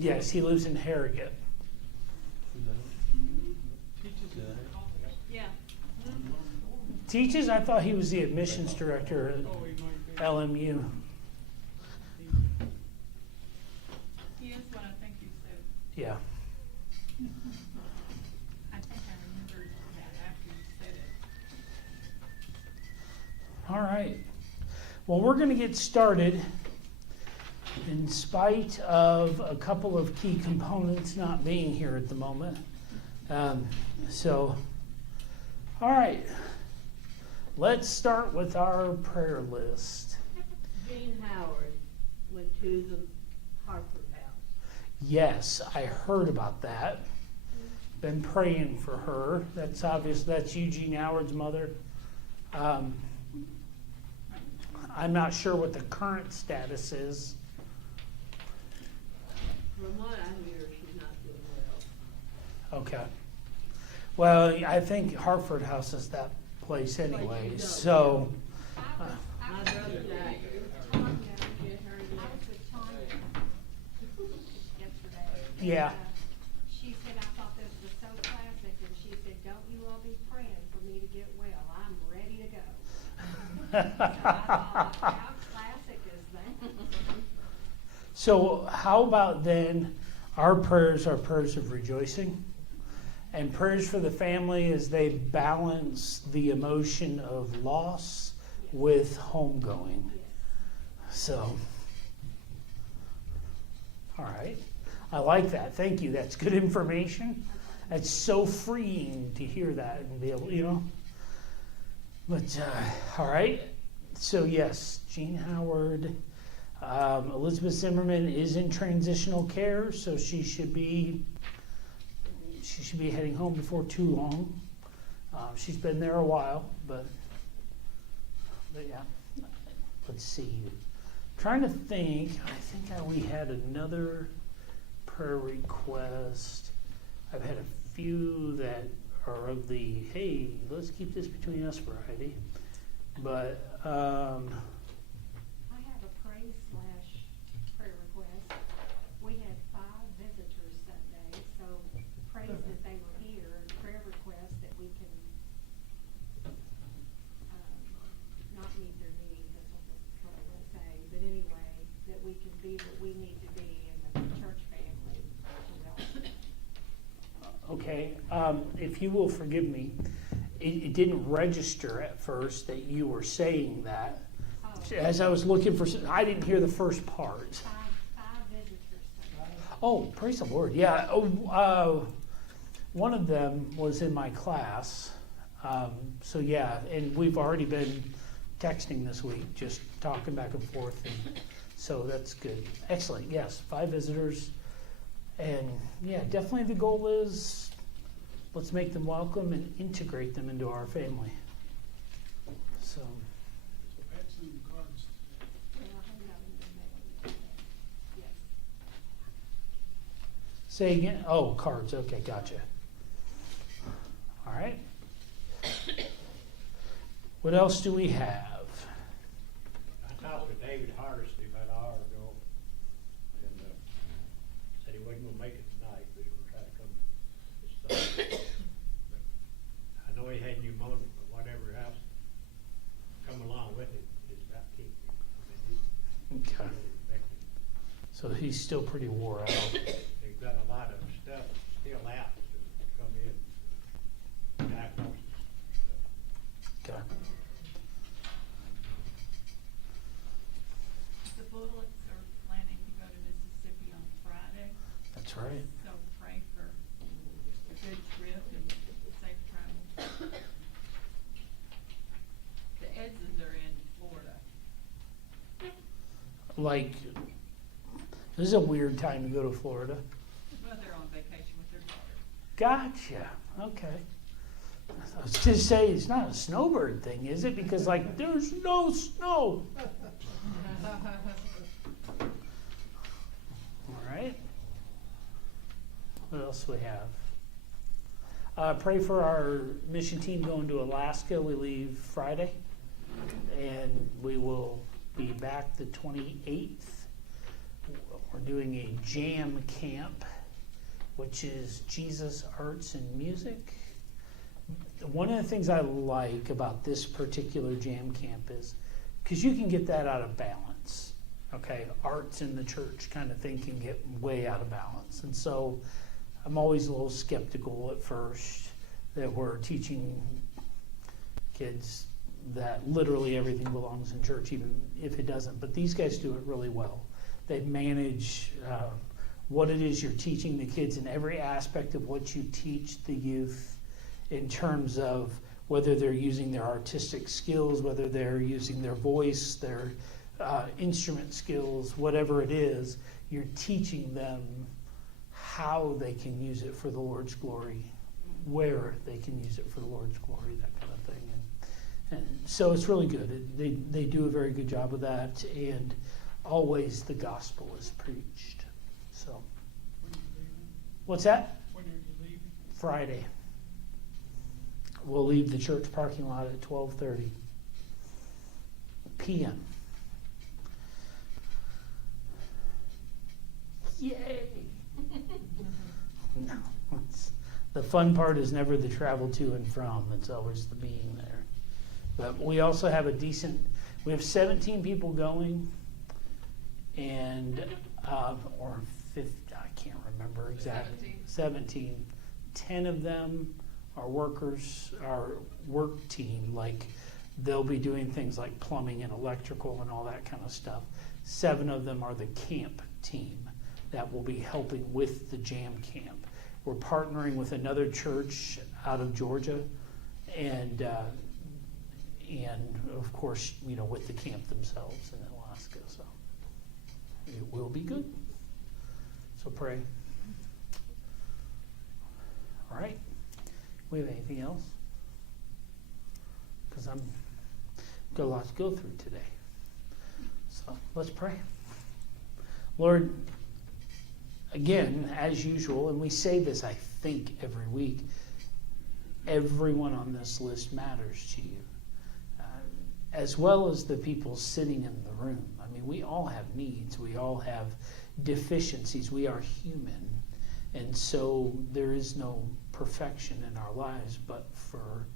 Yes, he lives in Harrogate. Yeah. Teaches? I thought he was the admissions director at LMU. He is what I think you said. Yeah. I think I remembered that after you said it. All right. Well, we're going to get started in spite of a couple of key components not being here at the moment. All right. Let's start with our prayer list. Jean Howard went to the Hartford House. Yes, I heard about that. Been praying for her. That's obvious. That's Eugene Howard's mother. I'm not sure what the current status is. From what I hear, she's not doing well. Okay. Well, I think Hartford House is that place anyway. So, My brother died. I was with Tanya yesterday. yeah. She said, I thought this was so classic, and she said, don't you all be praying for me to get well. I'm ready to go. So I thought, how classic is that? So how about then our prayers are prayers of rejoicing and prayers for the family as they balance the emotion of loss with homegoing. So, all right. I like that. Thank you. That's good information. It's so freeing to hear that and be able, you know. But, all right. So, yes, Jean Howard. Elizabeth Zimmerman is in transitional care, so she should be heading home before too long. She's been there a while, but yeah. Let's see. Trying to think. I think we had another prayer request. I've had a few that are of the hey, let's keep this between us variety. But I have a prayer request. We had 5 visitors Sunday, so praise that they were here, and prayer request that we can not meet their needs, that's what I'm going to say, but anyway, that we can be what we need to be in the church family. okay, if you will forgive me, it didn't register at first that you were saying that. As I was looking for, I didn't hear the first part. 5 visitors Sunday. Oh, praise the Lord! Yeah, one of them was in my class. So yeah, and we've already been texting this week, just talking back and forth, and so that's good. Excellent. Yes, 5 visitors, and yeah, definitely the goal is let's make them welcome and integrate them into our family. So. Yes. Say again? Oh, cards. Okay, gotcha. All right. What else do we have? I talked to David Hardesty about an hour ago, and said he wasn't gonna make it tonight, but he would try to come this Sunday. But I know he had pneumonia, but whatever else come along with it is about keeping him. I mean, he's Okay. really affected. So he's still pretty wore out. They've got a lot of stuff still out to come in, diagnosis. Okay. The Bullets are planning to go to Mississippi on Friday, That's right. so pray for a good trip and safe travel. The Edses are in Florida. Like, this is a weird time to go to Florida. Well, they're on vacation with their daughter. Gotcha. Okay. I was going to say, it's not a snowbird thing, is it? Because, like, there's no snow. All right. What else do we have? Pray for our mission team going to Alaska. We leave Friday, and we will be back the 28th. We're doing a jam camp, which is Jesus, Arts, and Music. One of the things I like about this particular jam camp is because you can get that out of balance. Okay, arts in the church kind of thing can get way out of balance. And so I'm always a little skeptical at first that we're teaching kids that literally everything belongs in church, even if it doesn't. But these guys do it really well. They manage what it is you're teaching the kids in every aspect of what you teach the youth, in terms of whether they're using their artistic skills, whether they're using their voice, their instrument skills, whatever it is, you're teaching them how they can use it for the Lord's glory, where they can use it for the Lord's glory, that kind of thing. And so it's really good. They do a very good job of that, and always the gospel is preached. So, what's that? When are you leaving? Friday. We'll leave the church parking lot at 12:30 p.m. Yay! No, the fun part is never the travel to and from. It's always the being there. But we also have we have 17 people going, and or 50, I can't remember exactly. 17. 10 of them are workers, our work team, like they'll be doing things like plumbing and electrical and all that kind of stuff. 7 of them are the camp team that will be helping with the jam camp. We're partnering with another church out of Georgia, and of course, with the camp themselves in Alaska. So it will be good. So pray. All right. We have anything else? Because I'm got a lot to go through today. So let's pray. Lord, again, as usual, and we say this, I think, every week, everyone on this list matters to you, as well as the people sitting in the room. I mean, we all have needs. We all have deficiencies. We are human. And so there is no perfection in our lives but for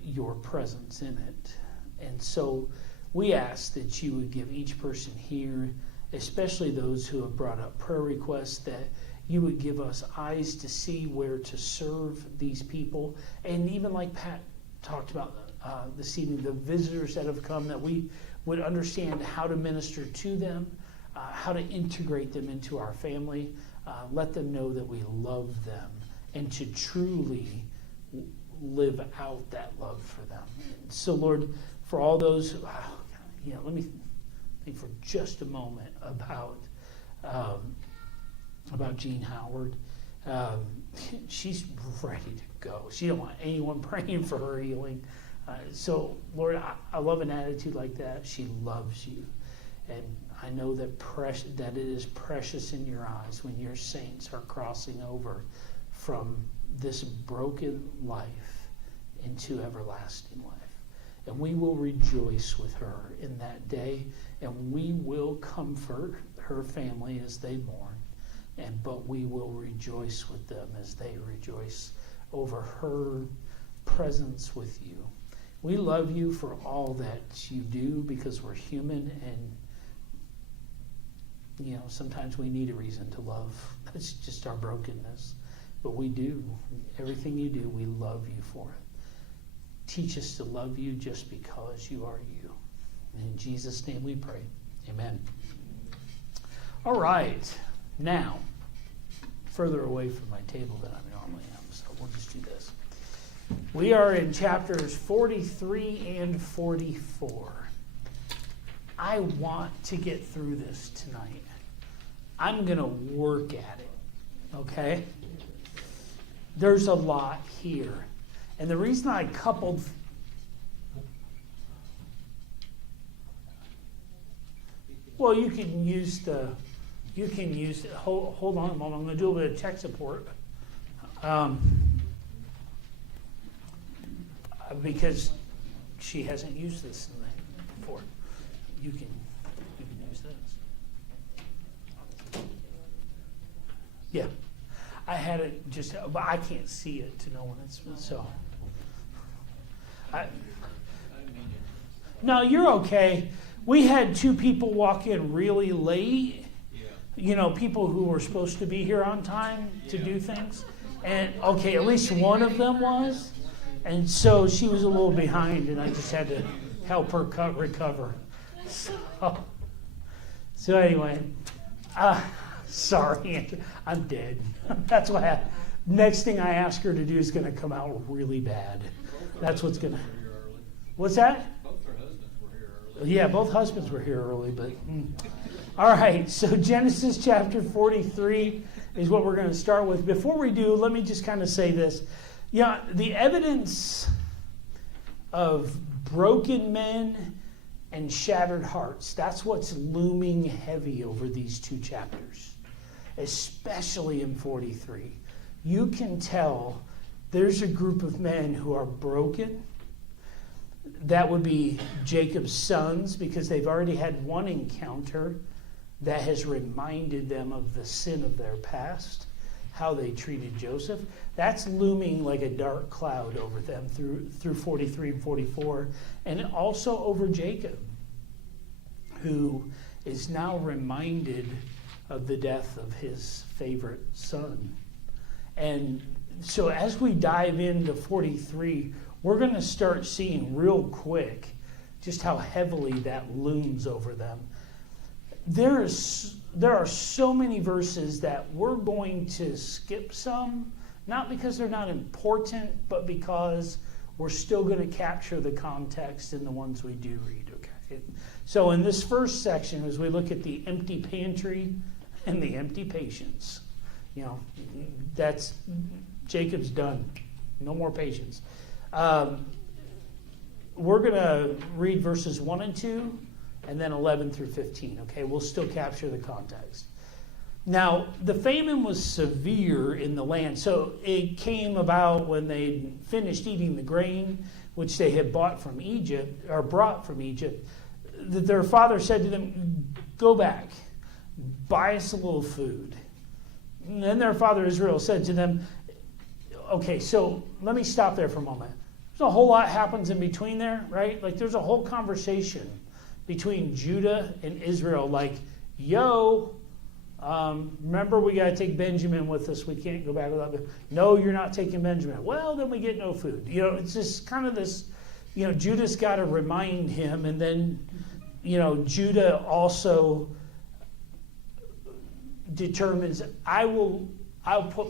your presence in it. And so we ask that you would give each person here, especially those who have brought up prayer requests, that you would give us eyes to see where to serve these people. And even like Pat talked about this evening, the visitors that have come, that we would understand how to minister to them, how to integrate them into our family, let them know that we love them, and to truly live out that love for them. So Lord, for all those who, let me think for just a moment about Jean Howard. She's ready to go. She don't want anyone praying for her healing. So Lord, I love an attitude like that. She loves you. And I know that it is precious in your eyes when your saints are crossing over from this broken life into everlasting life. And we will rejoice with her in that day, and we will comfort her family as they mourn. But we will rejoice with them as they rejoice over her presence with you. We love you for all that you do, because we're human, and sometimes we need a reason to love. That's just our brokenness. But we do. Everything you do, we love you for it. Teach us to love you just because you are you. In Jesus' name we pray. Amen. All right. Now, further away from my table than I normally am, so we'll just do this. We are in chapters 43 and 44. I want to get through this tonight. I'm going to work at it, okay? There's a lot here. And the reason I coupled... Well, you can use... Hold on a moment. I'm going to do a bit of tech support. Because she hasn't used this before. You can use this. I had it just, but I can't see it to know when it's, so. No, you're okay. We had 2 people walk in really late. You know, people who were supposed to be here on time to do things. And, okay, at least one of them was. And so she was a little behind, and I just had to help her recover. So anyway, sorry, I'm dead. That's what happened. Next thing I ask her to do is going to come out really bad. That's what's going to. What's that? Both her husbands were here early. Yeah, both husbands were here early, but. All right, so Genesis chapter 43 is what we're going to start with. Before we do, let me just kind of say this. Yeah, the evidence of broken men and shattered hearts, that's what's looming heavy over these 2 chapters, especially in 43. You can tell there's a group of men who are broken. That would be Jacob's sons, because they've already had one encounter that has reminded them of the sin of their past, how they treated Joseph. That's looming like a dark cloud over them through 43 and 44, and also over Jacob, who is now reminded of the death of his favorite son. And so as we dive into 43, we're going to start seeing real quick just how heavily that looms over them. There are so many verses that we're going to skip some, not because they're not important, but because we're still going to capture the context in the ones we do read, okay? So in this first section, as we look at the empty pantry and the empty patience, you know, that's Jacob's done. No more patience. We're going to read verses 1 and 2, and then 11 through 15, okay? We'll still capture the context. Now, the famine was severe in the land. So it came about when they finished eating the grain, which they had brought from Egypt, that their father said to them, go back, buy us a little food. And then their father Israel said to them, okay, so let me stop there for a moment. There's a whole lot happens in between there, right? Like there's a whole conversation between Judah and Israel, like, remember we got to take Benjamin with us. We can't go back without him. No, you're not taking Benjamin. Well, then we get no food. You know, it's just kind of this, you know, Judah's got to remind him. And then, you know, Judah also determines, I'll put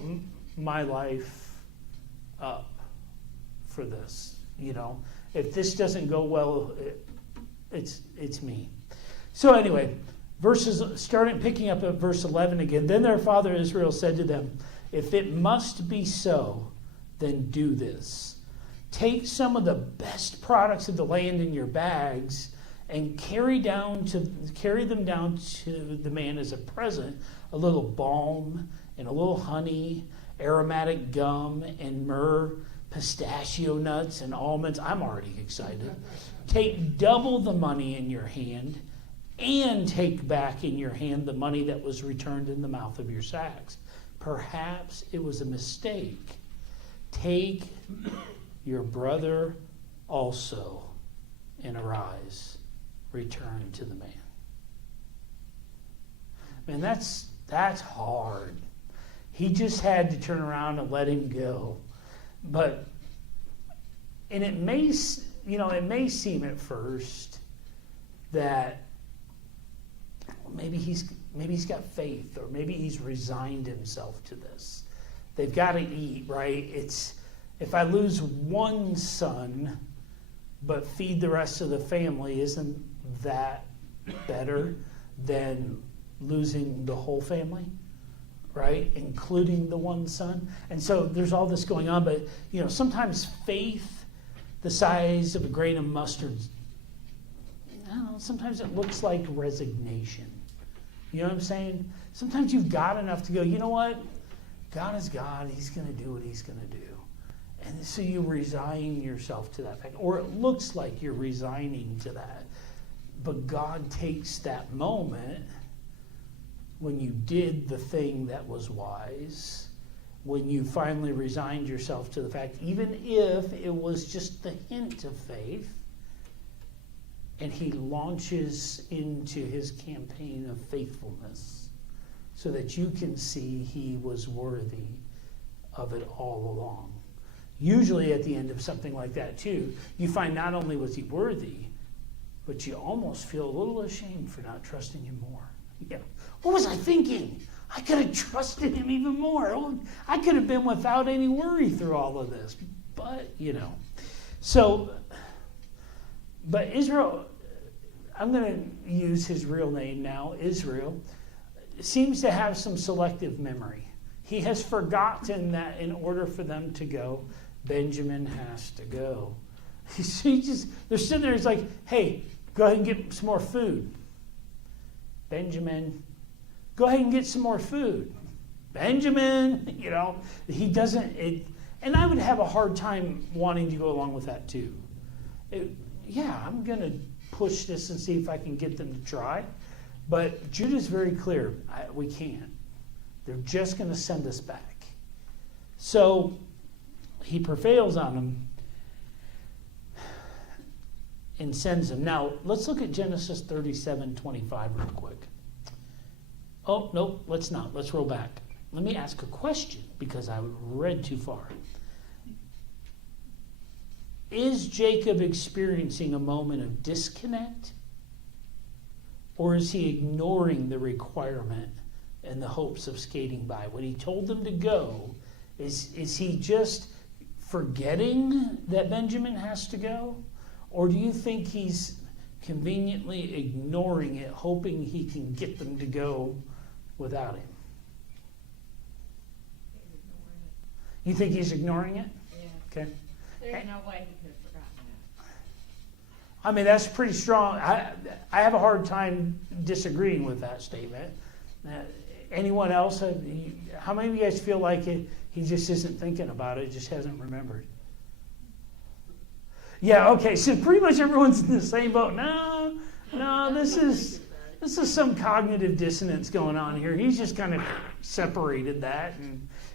my life up for this. You know, if this doesn't go well, it's me. So anyway, picking up at verse 11 again. Then their father Israel said to them, if it must be so, then do this. Take some of the best products of the land in your bags and carry them down to the man as a present, a little balm and a little honey, aromatic gum and myrrh, pistachio nuts and almonds. I'm already excited. Take double the money in your hand, and take back in your hand the money that was returned in the mouth of your sacks. Perhaps it was a mistake. Take your brother also, and arise, return to the man. Man, that's hard. He just had to turn around and let him go. And it may seem at first that maybe he's got faith, or maybe he's resigned himself to this. They've got to eat, right? It's, if I lose one son but feed the rest of the family, isn't that better than losing the whole family, right? Including the one son. And so there's all this going on, but you know, sometimes faith the size of a grain of mustard, I don't know, sometimes it looks like resignation. You know what I'm saying? Sometimes you've got enough to go, you know what? God is God. He's going to do what he's going to do. And so you resign yourself to that fact. Or it looks like you're resigning to that. But God takes that moment when you did the thing that was wise, when you finally resigned yourself to the fact, even if it was just the hint of faith, and he launches into his campaign of faithfulness so that you can see he was worthy of it all along. Usually at the end of something like that too, you find not only was he worthy, but you almost feel a little ashamed for not trusting him more. Yeah. What was I thinking? I could have trusted him even more. Oh, I could have been without any worry through all of this. But, So, but Israel, I'm going to use his real name now, Israel, seems to have some selective memory. He has forgotten that in order for them to go, Benjamin has to go. They're sitting there, he's like, hey, go ahead and get some more food. Benjamin, go ahead and get some more food. Benjamin, he doesn't, and I would have a hard time wanting to go along with that too. I'm going to push this and see if I can get them to try. But Judah's very clear, we can't. They're just going to send us back. So he prevails on them and sends them. Now, let's look at Genesis 37:25 real quick. Oh, no, let's not. Let's roll back. Let me ask a question because I read too far. Is Jacob experiencing a moment of disconnect? Or is he ignoring the requirement and the hopes of skating by? When he told them to go, is he just forgetting that Benjamin has to go? Or do you think he's conveniently ignoring it, hoping he can get them to go without him? He's ignoring it. You think he's ignoring it? Yeah. Okay. There's no way he could have forgotten that. I mean, that's pretty strong. I have a hard time disagreeing with that statement. Anyone else? How many of you guys feel like he just isn't thinking about it, just hasn't remembered? Yeah, okay, so pretty much everyone's in the same boat. No, this is some cognitive dissonance going on here. He's just kind of separated that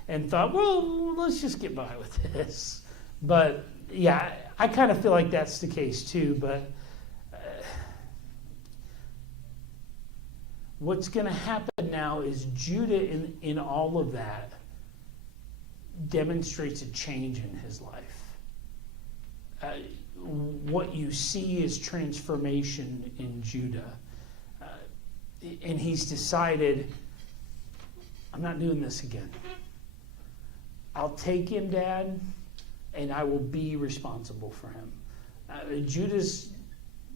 and thought, well, let's just get by with this. But yeah, I kind of feel like that's the case too. But what's going to happen now is Judah, in all of that, demonstrates a change in his life. What you see is transformation in Judah. And he's decided, I'm not doing this again. I'll take him, Dad, and I will be responsible for him. Judah's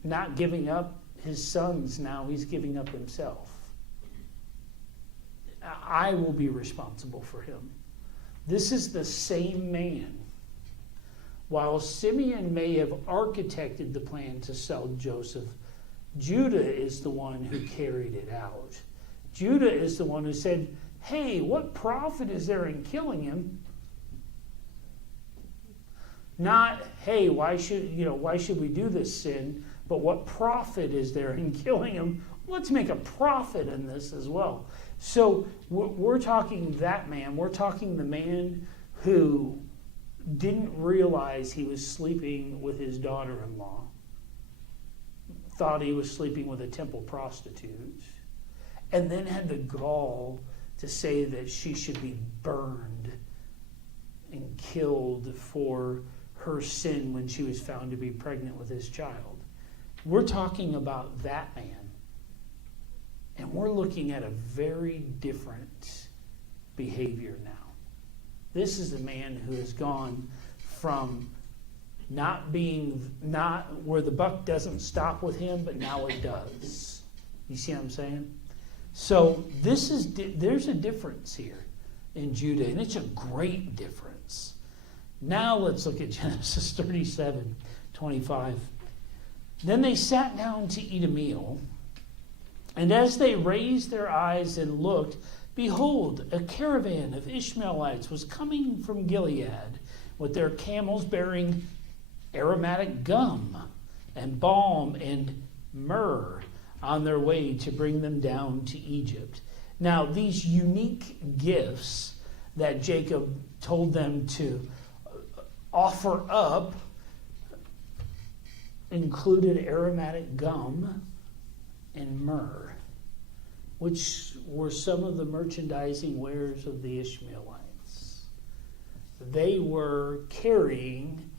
not giving up his sons now, he's giving up himself. I will be responsible for him. This is the same man. While Simeon may have architected the plan to sell Joseph, Judah is the one who carried it out. Judah is the one who said, hey, what profit is there in killing him? Not, hey, why should we do this sin? But what profit is there in killing him? Let's make a profit in this as well. So we're talking that man. We're talking the man who didn't realize he was sleeping with his daughter-in-law, thought he was sleeping with a temple prostitute, and then had the gall to say that she should be burned and killed for her sin when she was found to be pregnant with his child. We're talking about that man. And we're looking at a very different behavior now. This is a man who has gone from not where the buck doesn't stop with him, but now it does. You see what I'm saying? So there's a difference here in Judah, and it's a great difference. Now let's look at Genesis 37:25. Then they sat down to eat a meal, and as they raised their eyes and looked, behold, a caravan of Ishmaelites was coming from Gilead with their camels bearing aromatic gum and balm and myrrh on their way to bring them down to Egypt. Now, these unique gifts that Jacob told them to offer up included aromatic gum and myrrh, which were some of the merchandising wares of the Ishmaelites. They were carrying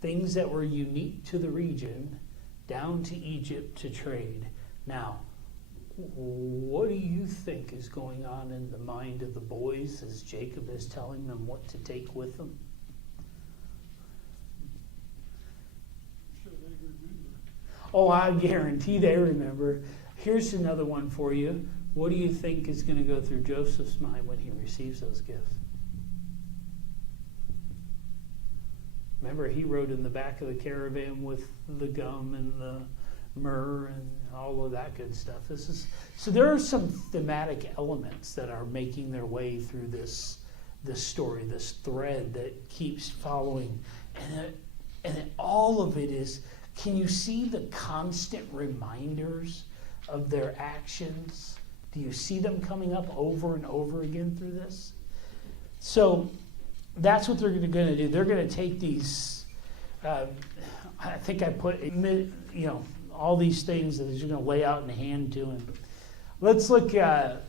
things that were unique to the region down to Egypt to trade. Now, what do you think is going on in the mind of the boys as Jacob is telling them what to take with them? Sure they remember. Oh, I guarantee they remember. Here's another one for you. What do you think is going to go through Joseph's mind when he receives those gifts? Remember, he rode in the back of the caravan with the gum and the myrrh and all of that good stuff. So there are some thematic elements that are making their way through this story, this thread that keeps following. And all of it is, can you see the constant reminders of their actions? Do you see them coming up over and over again through this? So that's what they're going to do. They're going to take these, I think I put, all these things that they're going to lay out in hand to him. Let's look at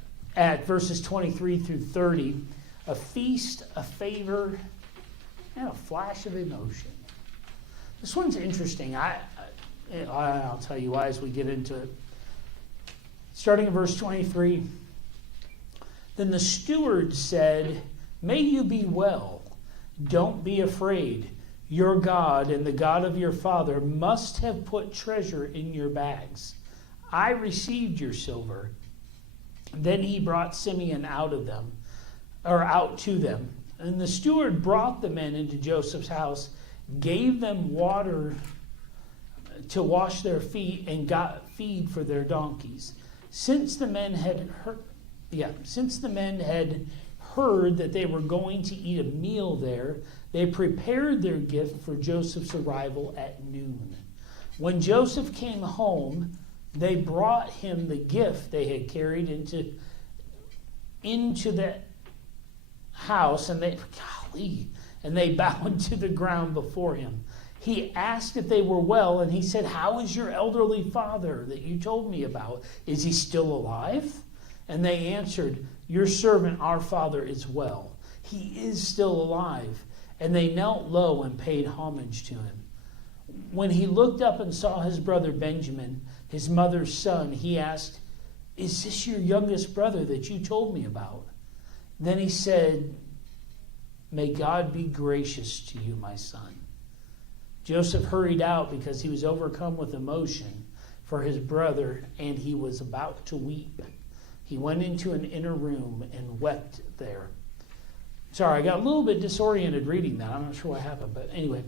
verses 23 through 30. A feast, a favor, and a flash of emotion. This one's interesting. I'll tell you why as we get into it. Starting in verse 23. Then the steward said, "May you be well. Don't be afraid. Your God and the God of your father must have put treasure in your bags. I received your silver." Then he brought Simeon out to them. And the steward brought the men into Joseph's house, gave them water to wash their feet, and got feed for their donkeys. Since the men had heard that they were going to eat a meal there, they prepared their gift for Joseph's arrival at noon. When Joseph came home, they brought him the gift they had carried into the house, and they bowed to the ground before him. He asked if they were well, and he said, "How is your elderly father that you told me about? Is he still alive?" And they answered, "Your servant, our father, is well. He is still alive." And they knelt low and paid homage to him. When he looked up and saw his brother Benjamin, his mother's son, he asked, "Is this your youngest brother that you told me about?" Then he said, "May God be gracious to you, my son." Joseph hurried out because he was overcome with emotion for his brother, and he was about to weep. He went into an inner room and wept there. Sorry, I got a little bit disoriented reading that. I'm not sure what happened, but anyway.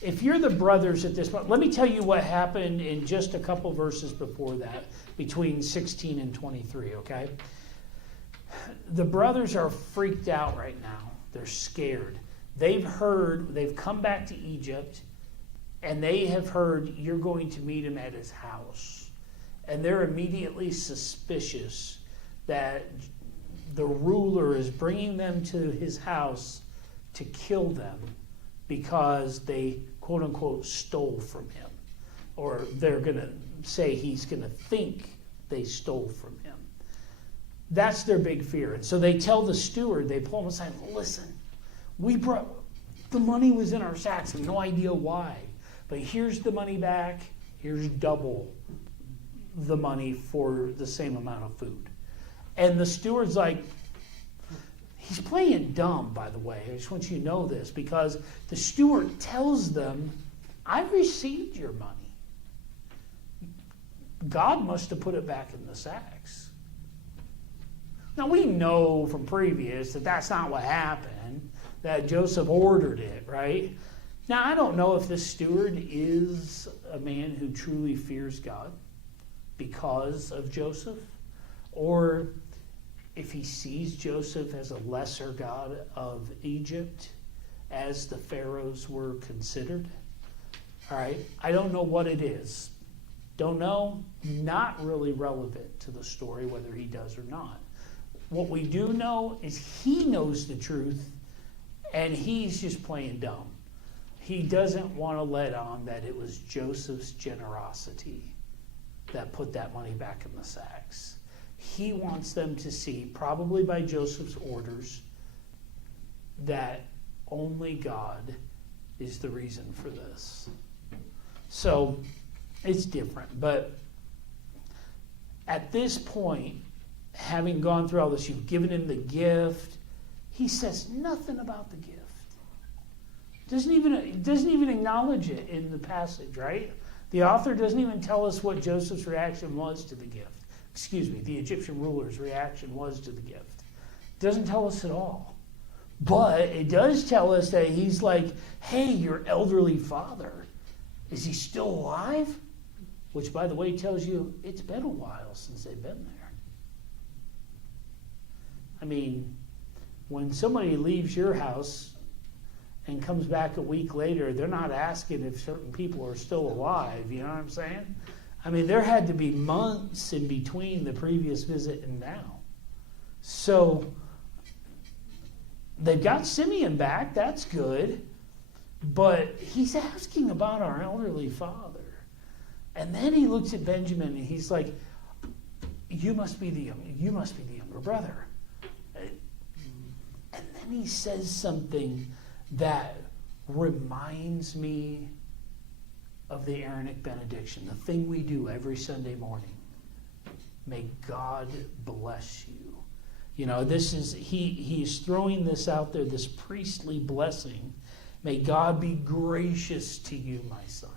If you're the brothers at this point, let me tell you what happened in just a couple verses before that, between 16 and 23, okay? The brothers are freaked out right now. They're scared. They've come back to Egypt, and they have heard you're going to meet him at his house. And they're immediately suspicious that the ruler is bringing them to his house to kill them because they, quote unquote, stole from him. Or they're going to say he's going to think they stole from him. That's their big fear. And so they tell the steward, they pull him aside, "Listen, the money was in our sacks. I have no idea why. But here's the money back. Here's double the money for the same amount of food." And the steward's like, he's playing dumb, by the way. I just want you to know this, because the steward tells them, "I received your money. God must have put it back in the sacks." Now, we know from previous that that's not what happened, that Joseph ordered it, right? Now, I don't know if this steward is a man who truly fears God because of Joseph, or if he sees Joseph as a lesser god of Egypt, as the pharaohs were considered. All right, I don't know what it is. Don't know, not really relevant to the story whether he does or not. What we do know is he knows the truth, and he's just playing dumb. He doesn't want to let on that it was Joseph's generosity that put that money back in the sacks. He wants them to see, probably by Joseph's orders, that only God is the reason for this. So it's different. But at this point, having gone through all this, you've given him the gift. He says nothing about the gift. Doesn't even acknowledge it in the passage, right? The author doesn't even tell us what Joseph's reaction was to the gift. Excuse me, the Egyptian ruler's reaction was to the gift. Doesn't tell us at all. But it does tell us that he's like, hey, your elderly father, is he still alive? Which, by the way, tells you it's been a while since they've been there. I mean, when somebody leaves your house and comes back a week later, they're not asking if certain people are still alive, you know what I'm saying? I mean, there had to be months in between the previous visit and now. So they've got Simeon back, that's good, but he's asking about our elderly father. And then he looks at Benjamin and he's like, you must be the younger brother. And then he says something that reminds me of the Aaronic benediction, the thing we do every Sunday morning. May God bless you. You know, this is, he's throwing this out there, this priestly blessing. May God be gracious to you, my son.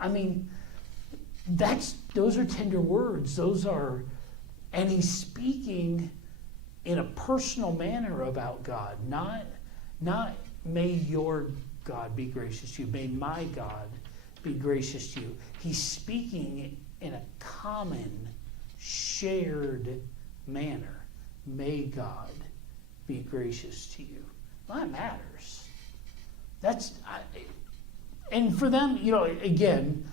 And those are tender words. And he's speaking in a personal manner about God, not may your God be gracious to you, may my God be gracious to you. He's speaking in a common, shared manner. May God be gracious to you. Well, that matters. And for them, you know, again,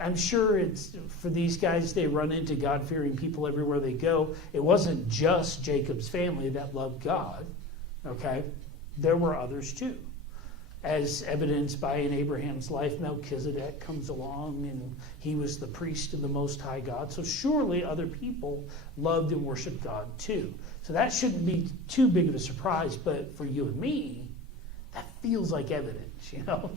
I'm sure it's for these guys, they run into God-fearing people everywhere they go. It wasn't just Jacob's family that loved God, okay? There were others too. As evidenced by in Abraham's life, Melchizedek comes along and he was the priest of the Most High God. So surely other people loved and worshiped God too. So that shouldn't be too big of a surprise, but for you and me, that feels like evidence, you know?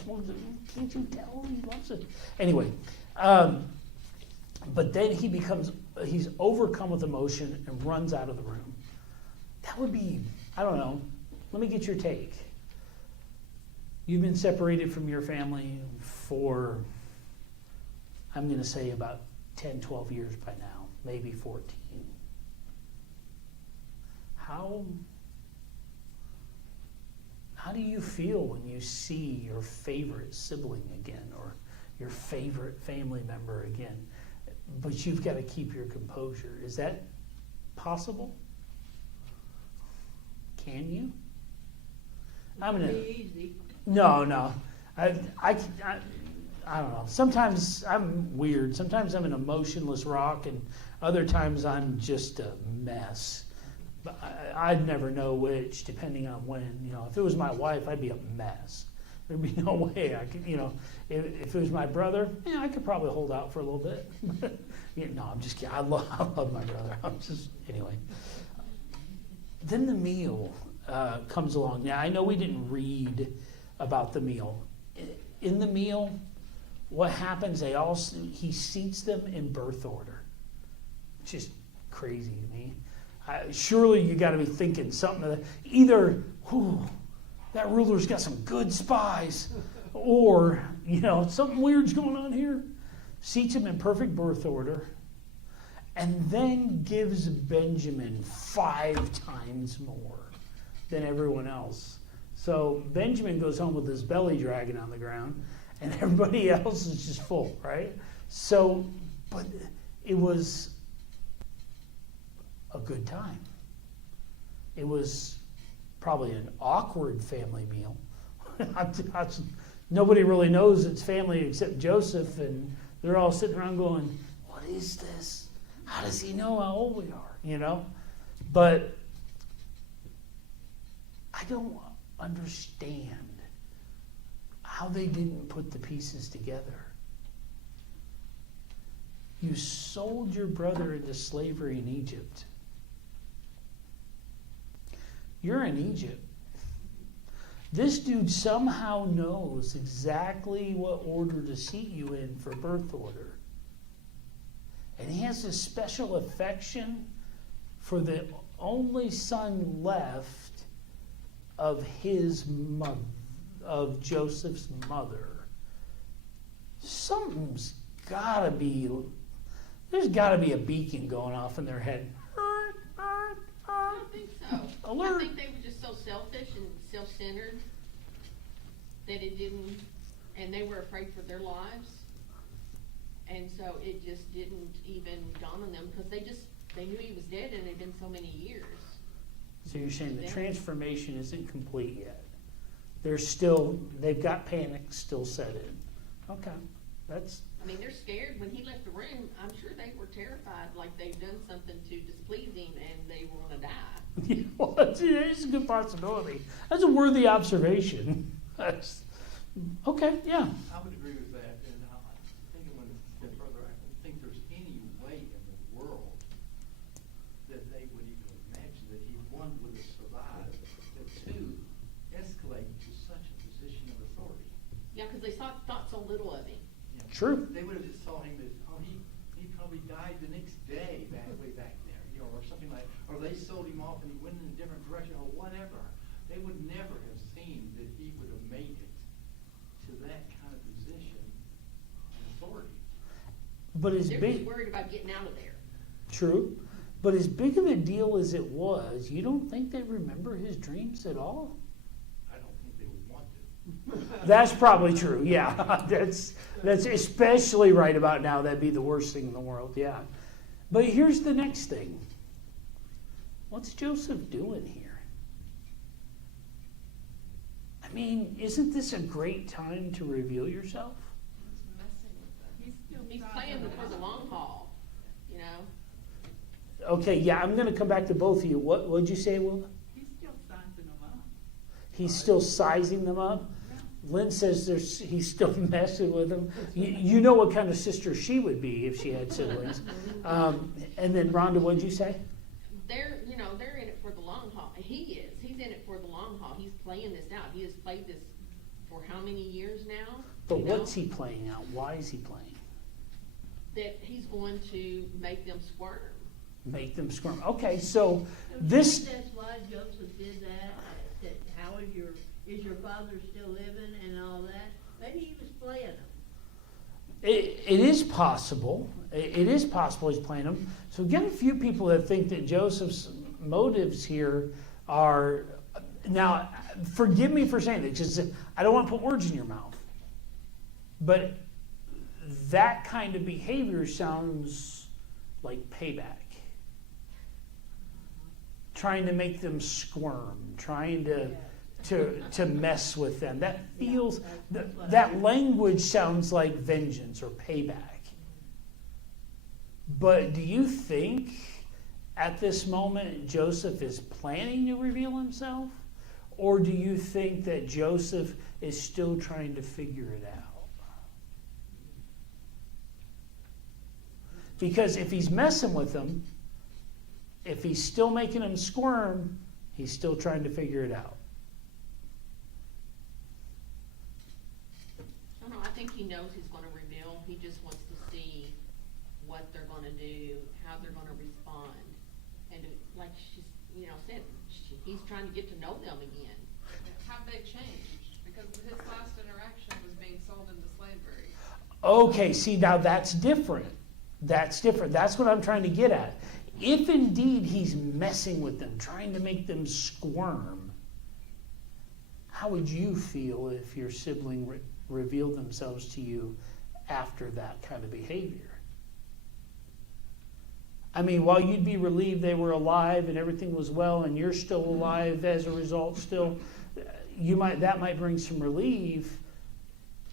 Can't you tell he loves it? Anyway, but then he's overcome with emotion and runs out of the room. That would be, I don't know, let me get your take. You've been separated from your family for, I'm going to say about 10, 12 years by now, maybe 14. How do you feel when you see your favorite sibling again or your favorite family member again, but you've got to keep your composure? Is that possible? Can you? Easy. No. I don't know. Sometimes I'm weird. Sometimes I'm an emotionless rock, and other times I'm just a mess. But I'd never know which, depending on when. You know, if it was my wife, I'd be a mess. There'd be no way I could. You know, if it was my brother, yeah, I could probably hold out for a little bit. No, I'm just kidding. I love my brother. Anyway. Then the meal comes along. Now I know we didn't read about the meal. In the meal, what happens? He seats them in birth order. It's just crazy to me. Surely you got to be thinking something. Either, that ruler's got some good spies, or something weird's going on here. Seats him in perfect birth order, and then gives Benjamin 5 times more than everyone else. So Benjamin goes home with his belly dragging on the ground, and everybody else is just full, right? So, but it was a good time. It was probably an awkward family meal. Nobody really knows it's family except Joseph, and they're all sitting around going, what is this? How does he know how old we are? you know? But I don't understand how they didn't put the pieces together. You sold your brother into slavery in Egypt. You're in Egypt. This dude somehow knows exactly what order to seat you in for birth order. And he has this special affection for the only son left of his mother, of Joseph's mother. Something's gotta be, there's gotta be a beacon going off in their head. I don't think so. Alert. I think they were just so selfish and self-centered that it didn't, and they were afraid for their lives. And so it just didn't even dawn on them because they knew he was dead and it had been so many years. So you're saying the transformation isn't complete yet. They've got panic still set in. Okay, I mean, they're scared. When he left the room, I'm sure they were terrified, like they've done something to displease him and they were gonna die. well, it's a good possibility. That's a worthy observation. Okay, yeah. I would agree with that, and I'm thinking when it's been further, I don't think there's any way in the world that they would even imagine that one would have survived, that two escalate to such a position of authority. Yeah, because they thought so little of him. You know, True. They would have just saw him as, he probably died the next day way back there, you know, or something like, or they sold him off and he went in a different direction or whatever. They would never have seen that he would have made it to that kind of position and authority. But as They're big, just worried about getting out of there. true. But as big of a deal as it was, you don't think they remember his dreams at all? I don't think they would want to. That's probably true. Yeah, that's especially right about now. That'd be the worst thing in the world. Yeah. But here's the next thing. What's Joseph doing here? I mean, isn't this a great time to reveal yourself? He's playing for the long haul, you know? Okay, yeah, I'm going to come back to both of you. What'd you say, Wilma? He's still sizing them up. He's still sizing them up. Lynn says he's still messing with them. You know what kind of sister she would be if she had siblings. And then Rhonda, what'd you say? They're in it for the long haul. He's in it for the long haul. He's playing this out. He has played this for how many years now? But what's he playing out? Why is he playing? That he's going to make them squirm. Make them squirm. Okay, so Don't you this. think that's why Joseph did that? That how is your father still living and all that? Maybe he was playing them. It is possible. It is possible he's playing them. So get a few people that think that Joseph's motives here are. Now, forgive me for saying this, because I don't want to put words in your mouth. But that kind of behavior sounds like payback. Trying to make them squirm, trying to mess with them. That feels, that language sounds like vengeance or payback. But do you think at this moment Joseph is planning to reveal himself? Or do you think that Joseph is still trying to figure it out? Because if he's messing with them, if he's still making them squirm, he's still trying to figure it out. I don't know. I think he knows he's going to reveal. He just wants to see what they're going to do, how they're going to respond. And like she's, said, he's trying to get to know them again. Have they changed? Because his last interaction was being sold into slavery. Okay, see, now that's different. That's different. That's what I'm trying to get at. If indeed he's messing with them, trying to make them squirm, how would you feel if your sibling revealed themselves to you after that kind of behavior? I mean, while you'd be relieved they were alive and everything was well and you're still alive as a result still, that might bring some relief,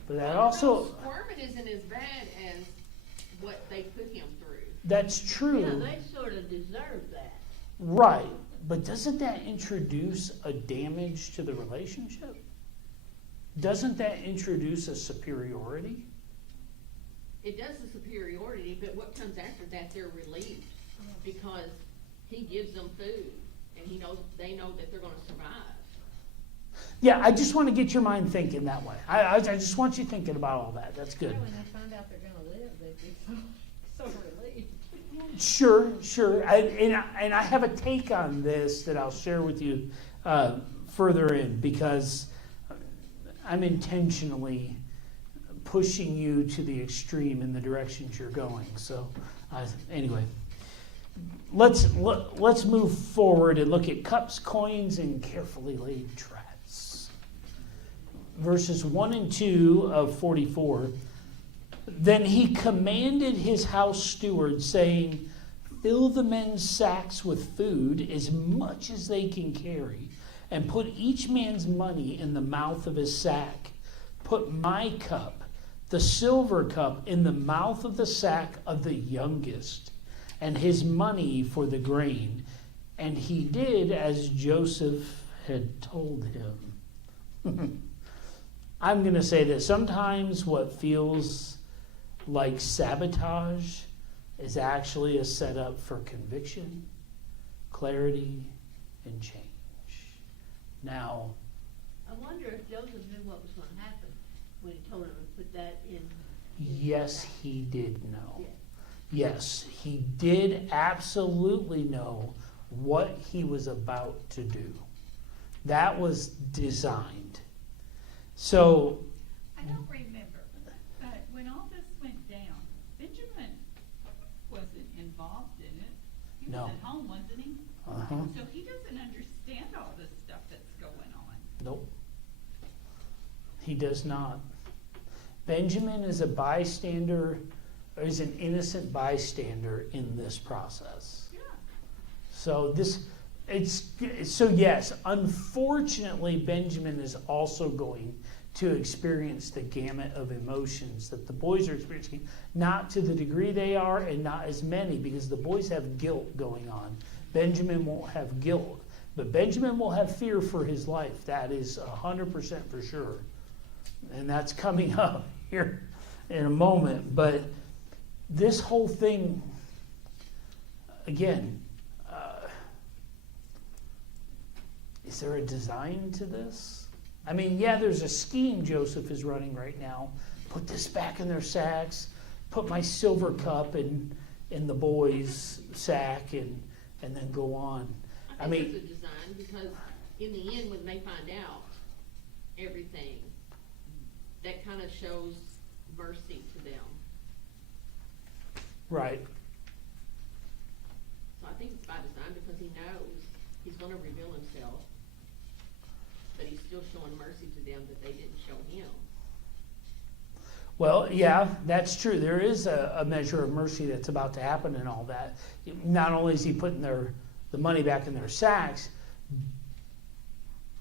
but that also... Squirming isn't as bad as what they put him through. That's true. Yeah, they sort of deserve that. Right, but doesn't that introduce a damage to the relationship? Doesn't that introduce a superiority? It does the superiority, but what comes after that, they're relieved, because he gives them food, and they know that they're gonna survive. Yeah, I just want to get your mind thinking that way. I just want you thinking about all that. That's good. Yeah, when they find out they're gonna live, they'd be so relieved. Sure. And I have a take on this that I'll share with you further in, because I'm intentionally pushing you to the extreme in the directions you're going. So anyway, let's move forward and look at cups, coins, and carefully laid traps. Verses 1 and 2 of 44. Then he commanded his house steward, saying, fill the men's sacks with food, as much as they can carry, and put each man's money in the mouth of his sack. Put my cup, the silver cup, in the mouth of the sack of the youngest, and his money for the grain. And he did as Joseph had told him. I'm going to say that sometimes what feels like sabotage is actually a setup for conviction, clarity, and change. Now, I wonder if Joseph knew what was gonna happen when he told him to put that in. yes, he did know. Yeah. Yes, he did absolutely know what he was about to do. That was designed. So, I don't remember, but when all this went down, Benjamin wasn't involved in it. He No. was at home, wasn't he? uh-huh. So he doesn't understand all this stuff that's going on. Nope. He does not. Benjamin is a bystander, or is an innocent bystander in this process. Yeah. So yes, unfortunately, Benjamin is also going to experience the gamut of emotions that the boys are experiencing, not to the degree they are, and not as many, because the boys have guilt going on. Benjamin won't have guilt, but Benjamin will have fear for his life. That is 100% for sure. And that's coming up here in a moment. But this whole thing, again, is there a design to this? I mean, yeah, there's a scheme Joseph is running right now. Put this back in their sacks. Put my silver cup in the boys' sack, and then go on. I think it's a design, because in the end, when they find out everything, that kind of shows mercy to them. Right. So I think it's by design, because he knows he's going to reveal himself, but he's still showing mercy to them that they didn't show him. Well, yeah, that's true. There is a measure of mercy that's about to happen and all that. Not only is he putting the money back in their sacks,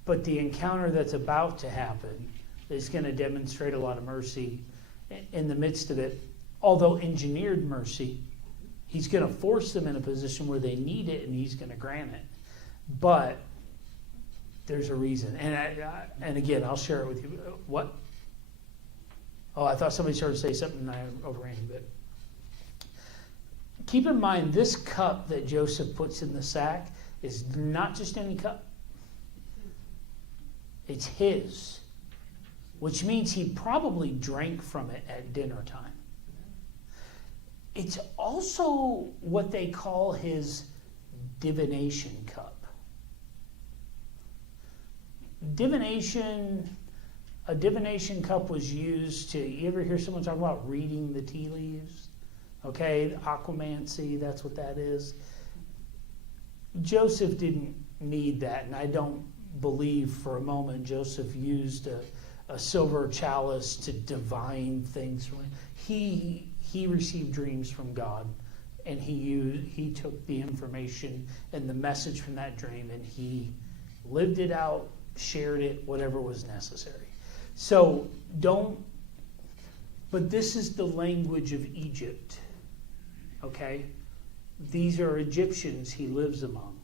but the encounter that's about to happen is going to demonstrate a lot of mercy in the midst of it. Although engineered mercy, he's going to force them in a position where they need it, and he's going to grant it. But there's a reason. And again, I'll share it with you. What? Oh, I thought somebody started to say something and I overran you a bit. Keep in mind, this cup that Joseph puts in the sack is not just any cup. It's his, which means he probably drank from it at dinner time. It's also what they call his divination cup. A divination cup was used to, you ever hear someone talk about reading the tea leaves? Okay, aquamancy, that's what that is. Joseph didn't need that, and I don't believe for a moment Joseph used a silver chalice to divine things. He received dreams from God, and he took the information and the message from that dream, and he lived it out, shared it, whatever was necessary. So but this is the language of Egypt, okay? These are Egyptians he lives among.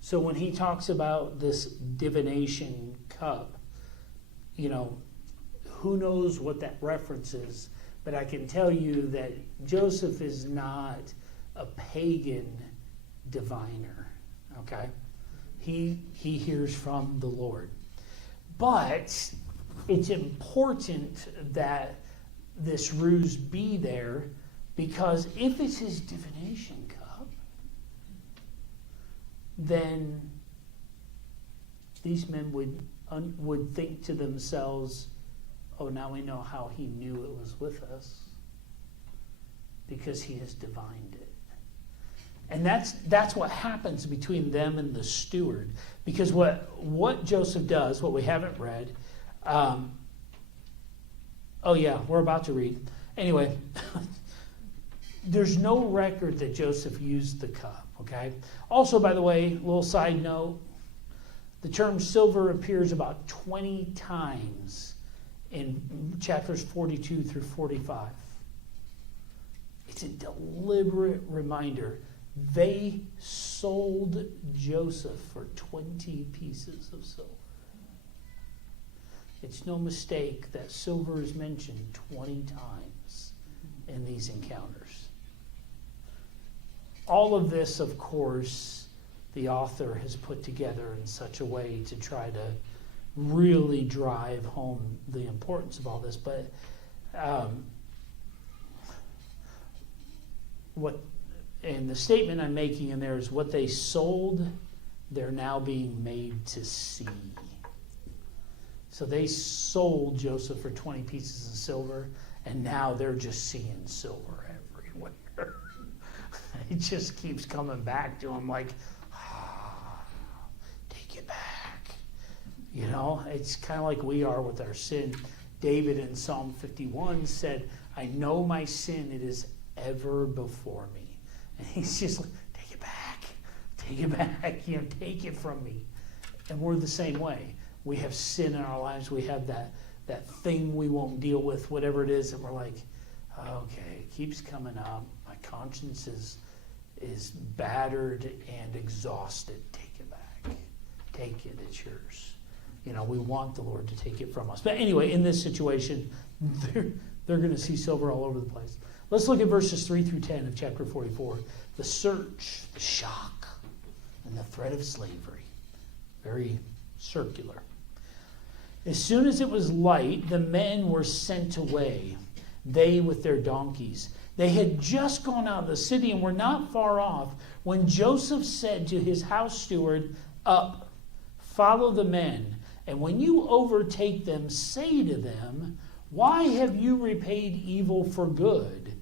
So when he talks about this divination cup, who knows what that references? But I can tell you that Joseph is not a pagan diviner, okay? He hears from the Lord. But it's important that this ruse be there, because if it's his divination cup, then these men would think to themselves, oh, now we know how he knew it was with us, because he has divined it. And that's what happens between them and the steward. Because what Joseph does, what we haven't read, we're about to read. Anyway, there's no record that Joseph used the cup, okay? Also, by the way, little side note, the term silver appears about 20 times in chapters 42 through 45. It's a deliberate reminder. They sold Joseph for 20 pieces of silver. It's no mistake that silver is mentioned 20 times in these encounters. All of this, of course, the author has put together in such a way to try to really drive home the importance of all this. But and the statement I'm making in there is what they sold, they're now being made to see. So they sold Joseph for 20 pieces of silver, and now they're just seeing silver everywhere. It just keeps coming back to them like, take it back. It's kind of like we are with our sin. David in Psalm 51 said, I know my sin, it is ever before me. And he's just like, take it back, take it from me. And we're the same way. We have sin in our lives. We have that thing we won't deal with, whatever it is, and we're like, okay, it keeps coming up. My conscience is battered and exhausted. Take it back. Take it, it's yours. We want the Lord to take it from us. But anyway, in this situation, they're going to see silver all over the place. Let's look at verses 3 through 10 of chapter 44. The search, the shock, and the threat of slavery. Very circular. As soon as it was light, the men were sent away, they with their donkeys. They had just gone out of the city and were not far off when Joseph said to his house steward, Up, follow the men, and when you overtake them, say to them, Why have you repaid evil for good?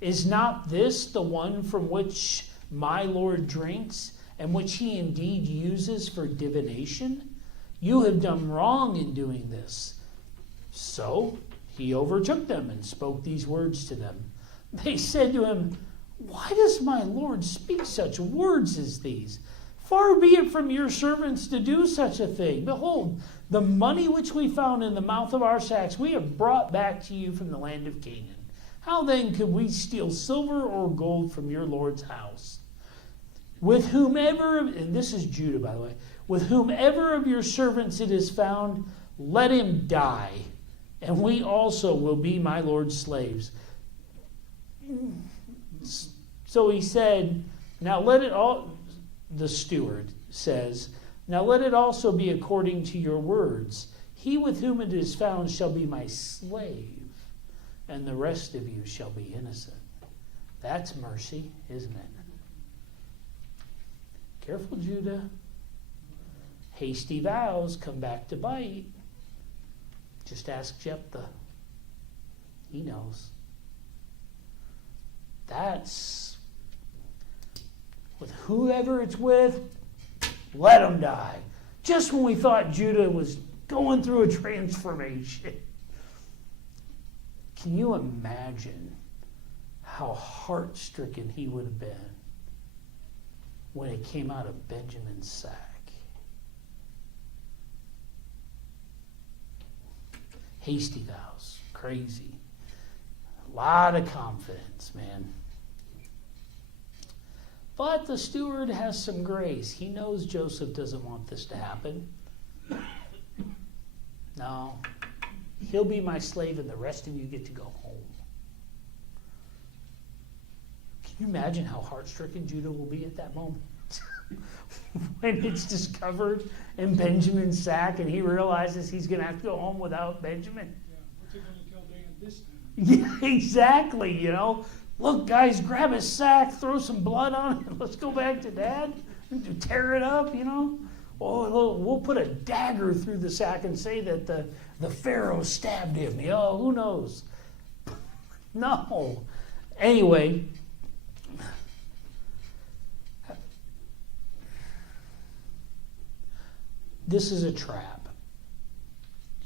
Is not this the one from which my Lord drinks, and which he indeed uses for divination? You have done wrong in doing this. So he overtook them and spoke these words to them. They said to him, Why does my Lord speak such words as these? Far be it from your servants to do such a thing. Behold, the money which we found in the mouth of our sacks we have brought back to you from the land of Canaan. How then could we steal silver or gold from your Lord's house? With whomever, and this is Judah, by the way, with whomever of your servants it is found, let him die, and we also will be my Lord's slaves. So he said, now let it all, the steward says, now let it also be according to your words. He with whom it is found shall be my slave, and the rest of you shall be innocent. That's mercy, isn't it? Careful, Judah. Hasty vows come back to bite. Just ask Jephthah. He knows. That's with whoever it's with, let them die. Just when we thought Judah was going through a transformation. Can you imagine how heart-stricken he would have been when it came out of Benjamin's sack? Hasty vows. Crazy. A lot of confidence, man. But the steward has some grace. He knows Joseph doesn't want this to happen. No, he'll be my slave and the rest of you get to go home. Can you imagine how heart-stricken Judah will be at that moment? When it's discovered in Benjamin's sack and he realizes he's going to have to go home without Benjamin. Yeah, what's he going to tell Dan this time? Yeah, exactly, you know. Look, guys, grab his sack, throw some blood on it, let's go back to Dad, tear it up, you know. Oh, we'll put a dagger through the sack and say that the Pharaoh stabbed him. Oh, who knows? No. Anyway, this is a trap.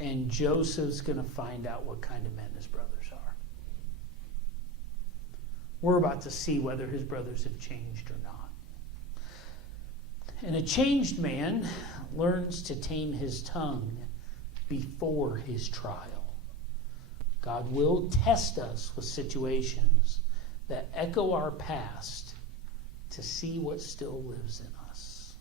And Joseph's going to find out what kind of men his brothers are. We're about to see whether his brothers have changed or not. And a changed man learns to tame his tongue before his trial. God will test us with situations that echo our past to see what still lives in us.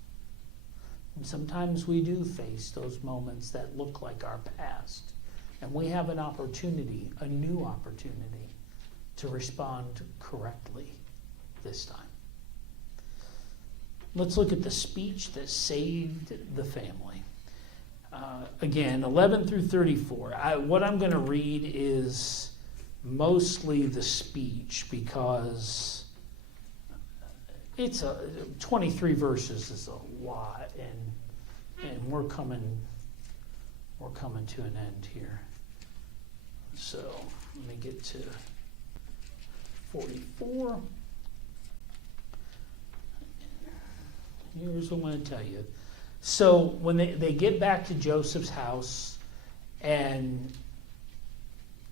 And sometimes we do face those moments that look like our past. And we have an opportunity, a new opportunity, to respond correctly this time. Let's look at the speech that saved the family. Again, 11 through 34. What I'm going to read is mostly the speech because it's 23 verses is a lot, and we're coming to an end here. So let me get to 44. Here's what I'm going to tell you. So when they get back to Joseph's house, and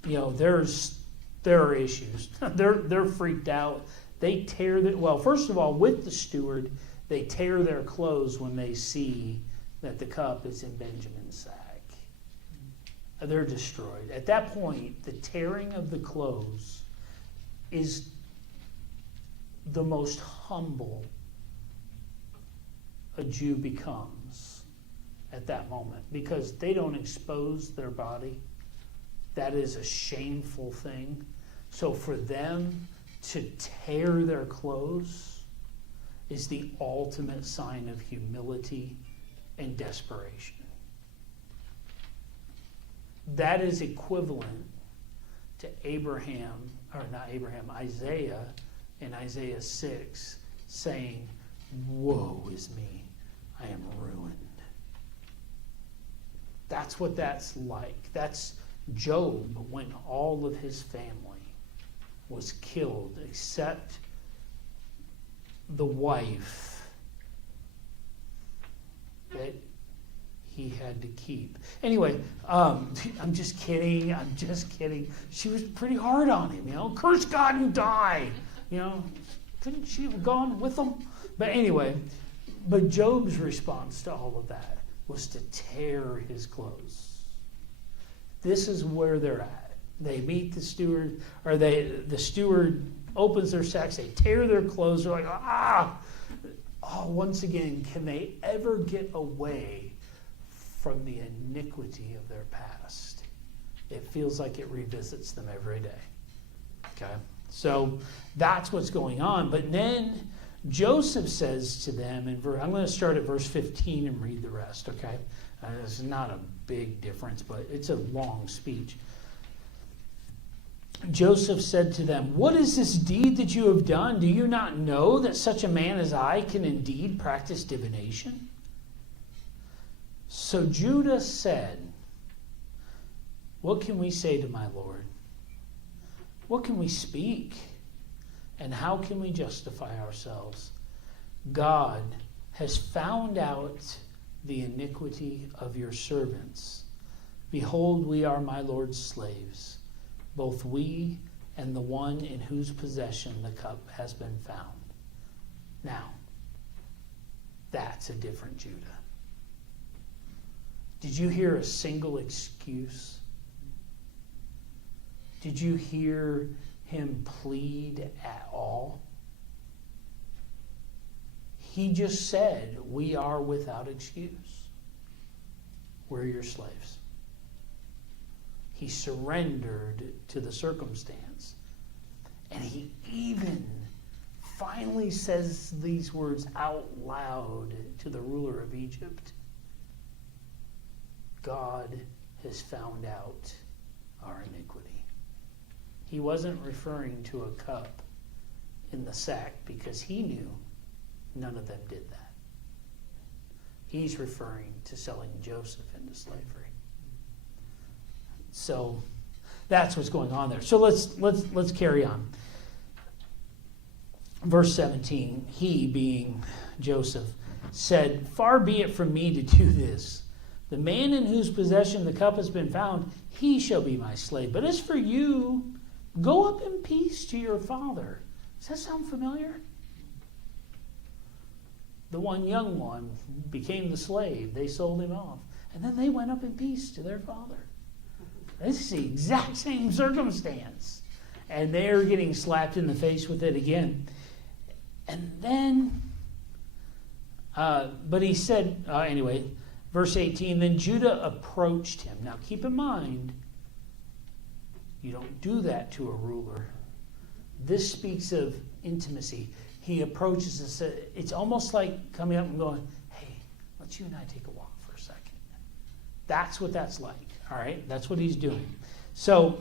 you know there are issues. they're freaked out. They tear first of all, with the steward, they tear their clothes when they see that the cup is in Benjamin's sack. They're destroyed. At that point, the tearing of the clothes is the most humble a Jew becomes at that moment, because they don't expose their body. That is a shameful thing. So for them to tear their clothes is the ultimate sign of humility and desperation. That is equivalent to Isaiah in Isaiah 6 saying, "Woe is me, I am ruined." That's what that's like. That's Job when all of his family was killed except the wife that he had to keep. Anyway, I'm just kidding. She was pretty hard on him, you know. Curse God and die. You know, couldn't she have gone with him? But anyway, Job's response to all of that was to tear his clothes. This is where they're at. They meet the steward, or the steward opens their sacks, they tear their clothes, they're like, ah! Oh, once again, can they ever get away from the iniquity of their past? It feels like it revisits them every day. Okay? So that's what's going on. But then Joseph says to them, I'm going to start at verse 15 and read the rest, okay? It's not a big difference, but it's a long speech. Joseph said to them, "What is this deed that you have done? Do you not know that such a man as I can indeed practice divination?" So Judah said, "What can we say to my Lord? What can we speak? And how can we justify ourselves? God has found out the iniquity of your servants. Behold, we are my Lord's slaves, both we and the one in whose possession the cup has been found." Now, that's a different Judah. Did you hear a single excuse? Did you hear him plead at all? He just said, we are without excuse. We're your slaves. He surrendered to the circumstance. And he even finally says these words out loud to the ruler of Egypt. God has found out our iniquity. He wasn't referring to a cup in the sack because he knew none of them did that. He's referring to selling Joseph into slavery. So that's what's going on there. So let's carry on. Verse 17, he, being Joseph, said, "Far be it from me to do this. The man in whose possession the cup has been found, he shall be my slave. But as for you, go up in peace to your father." Does that sound familiar? The one young one became the slave. They sold him off. And then they went up in peace to their father. This is the exact same circumstance. And they're getting slapped in the face with it again. And then, but he said, anyway, verse 18, then Judah approached him. Now keep in mind, you don't do that to a ruler. This speaks of intimacy. He approaches and says, it's almost like coming up and going, hey, let's you and I take a walk for a second. That's what that's like, all right? That's what he's doing. So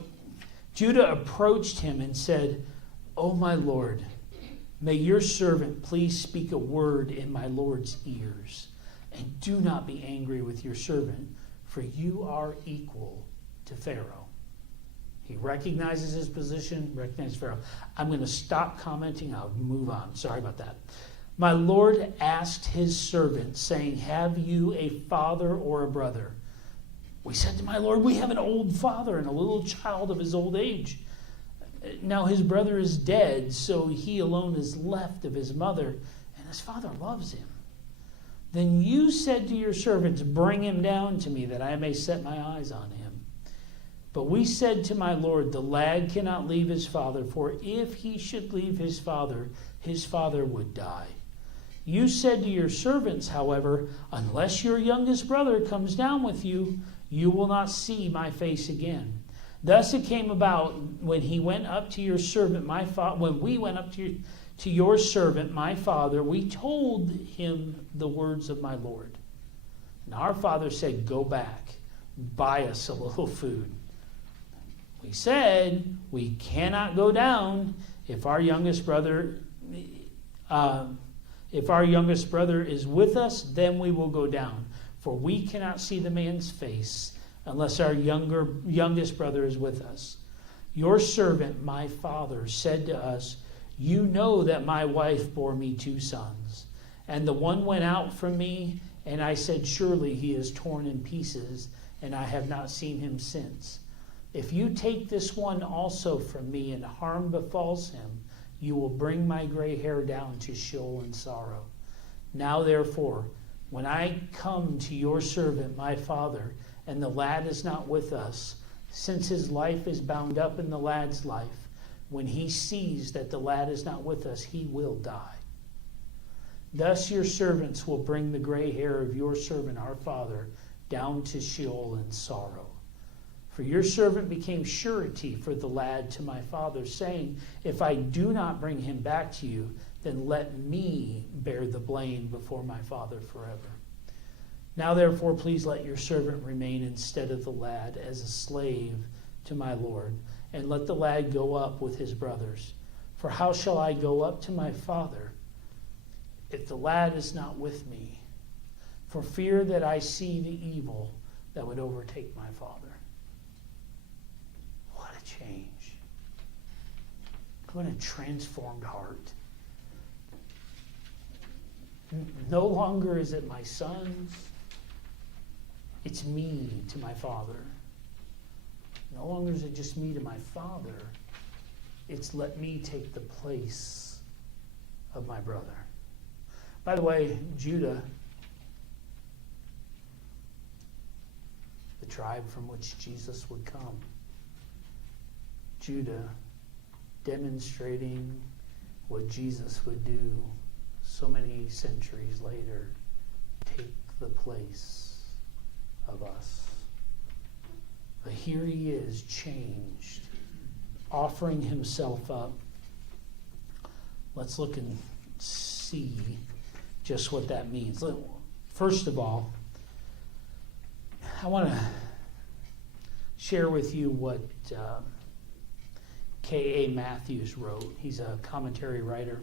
Judah approached him and said, "Oh, my Lord, may your servant please speak a word in my Lord's ears, and do not be angry with your servant, for you are equal to Pharaoh." He recognizes his position, recognizes Pharaoh. I'm going to stop commenting. I'll move on. Sorry about that. "My Lord asked his servant, saying, have you a father or a brother? We said to my Lord, we have an old father and a little child of his old age. Now his brother is dead, so he alone is left of his mother, and his father loves him. Then you said to your servants, bring him down to me, that I may set my eyes on him. But we said to my Lord, the lad cannot leave his father, for if he should leave his father would die. You said to your servants, however, unless your youngest brother comes down with you, you will not see my face again. Thus it came about when he went up to your servant, my father, when we went up to your servant, my father, we told him the words of my Lord. And our father said, go back, buy us a little food. We said, we cannot go down if our youngest brother is with us, then we will go down. For we cannot see the man's face unless our youngest brother is with us. Your servant, my father, said to us, you know that my wife bore me 2 sons, and the one went out from me, and I said, surely he is torn in pieces, and I have not seen him since. If you take this one also from me, and harm befalls him, you will bring my gray hair down to Sheol in sorrow. Now therefore, when I come to your servant, my father, and the lad is not with us, since his life is bound up in the lad's life, when he sees that the lad is not with us, he will die. Thus your servants will bring the gray hair of your servant, our father, down to Sheol in sorrow. For your servant became surety for the lad to my father, saying, if I do not bring him back to you, then let me bear the blame before my father forever. Now therefore, please let your servant remain instead of the lad as a slave to my Lord, and let the lad go up with his brothers. For how shall I go up to my father if the lad is not with me, for fear that I see the evil that would overtake my father? What a change. What a transformed heart. No longer is it my sons, it's me to my father. No longer is it just me to my father, it's let me take the place of my brother. By the way, Judah, the tribe from which Jesus would come. Judah demonstrating what Jesus would do so many centuries later, take the place of us. But here he is, changed, offering himself up. Let's look and see just what that means. First of all, I want to share with you what K.A. Matthews wrote. He's a commentary writer.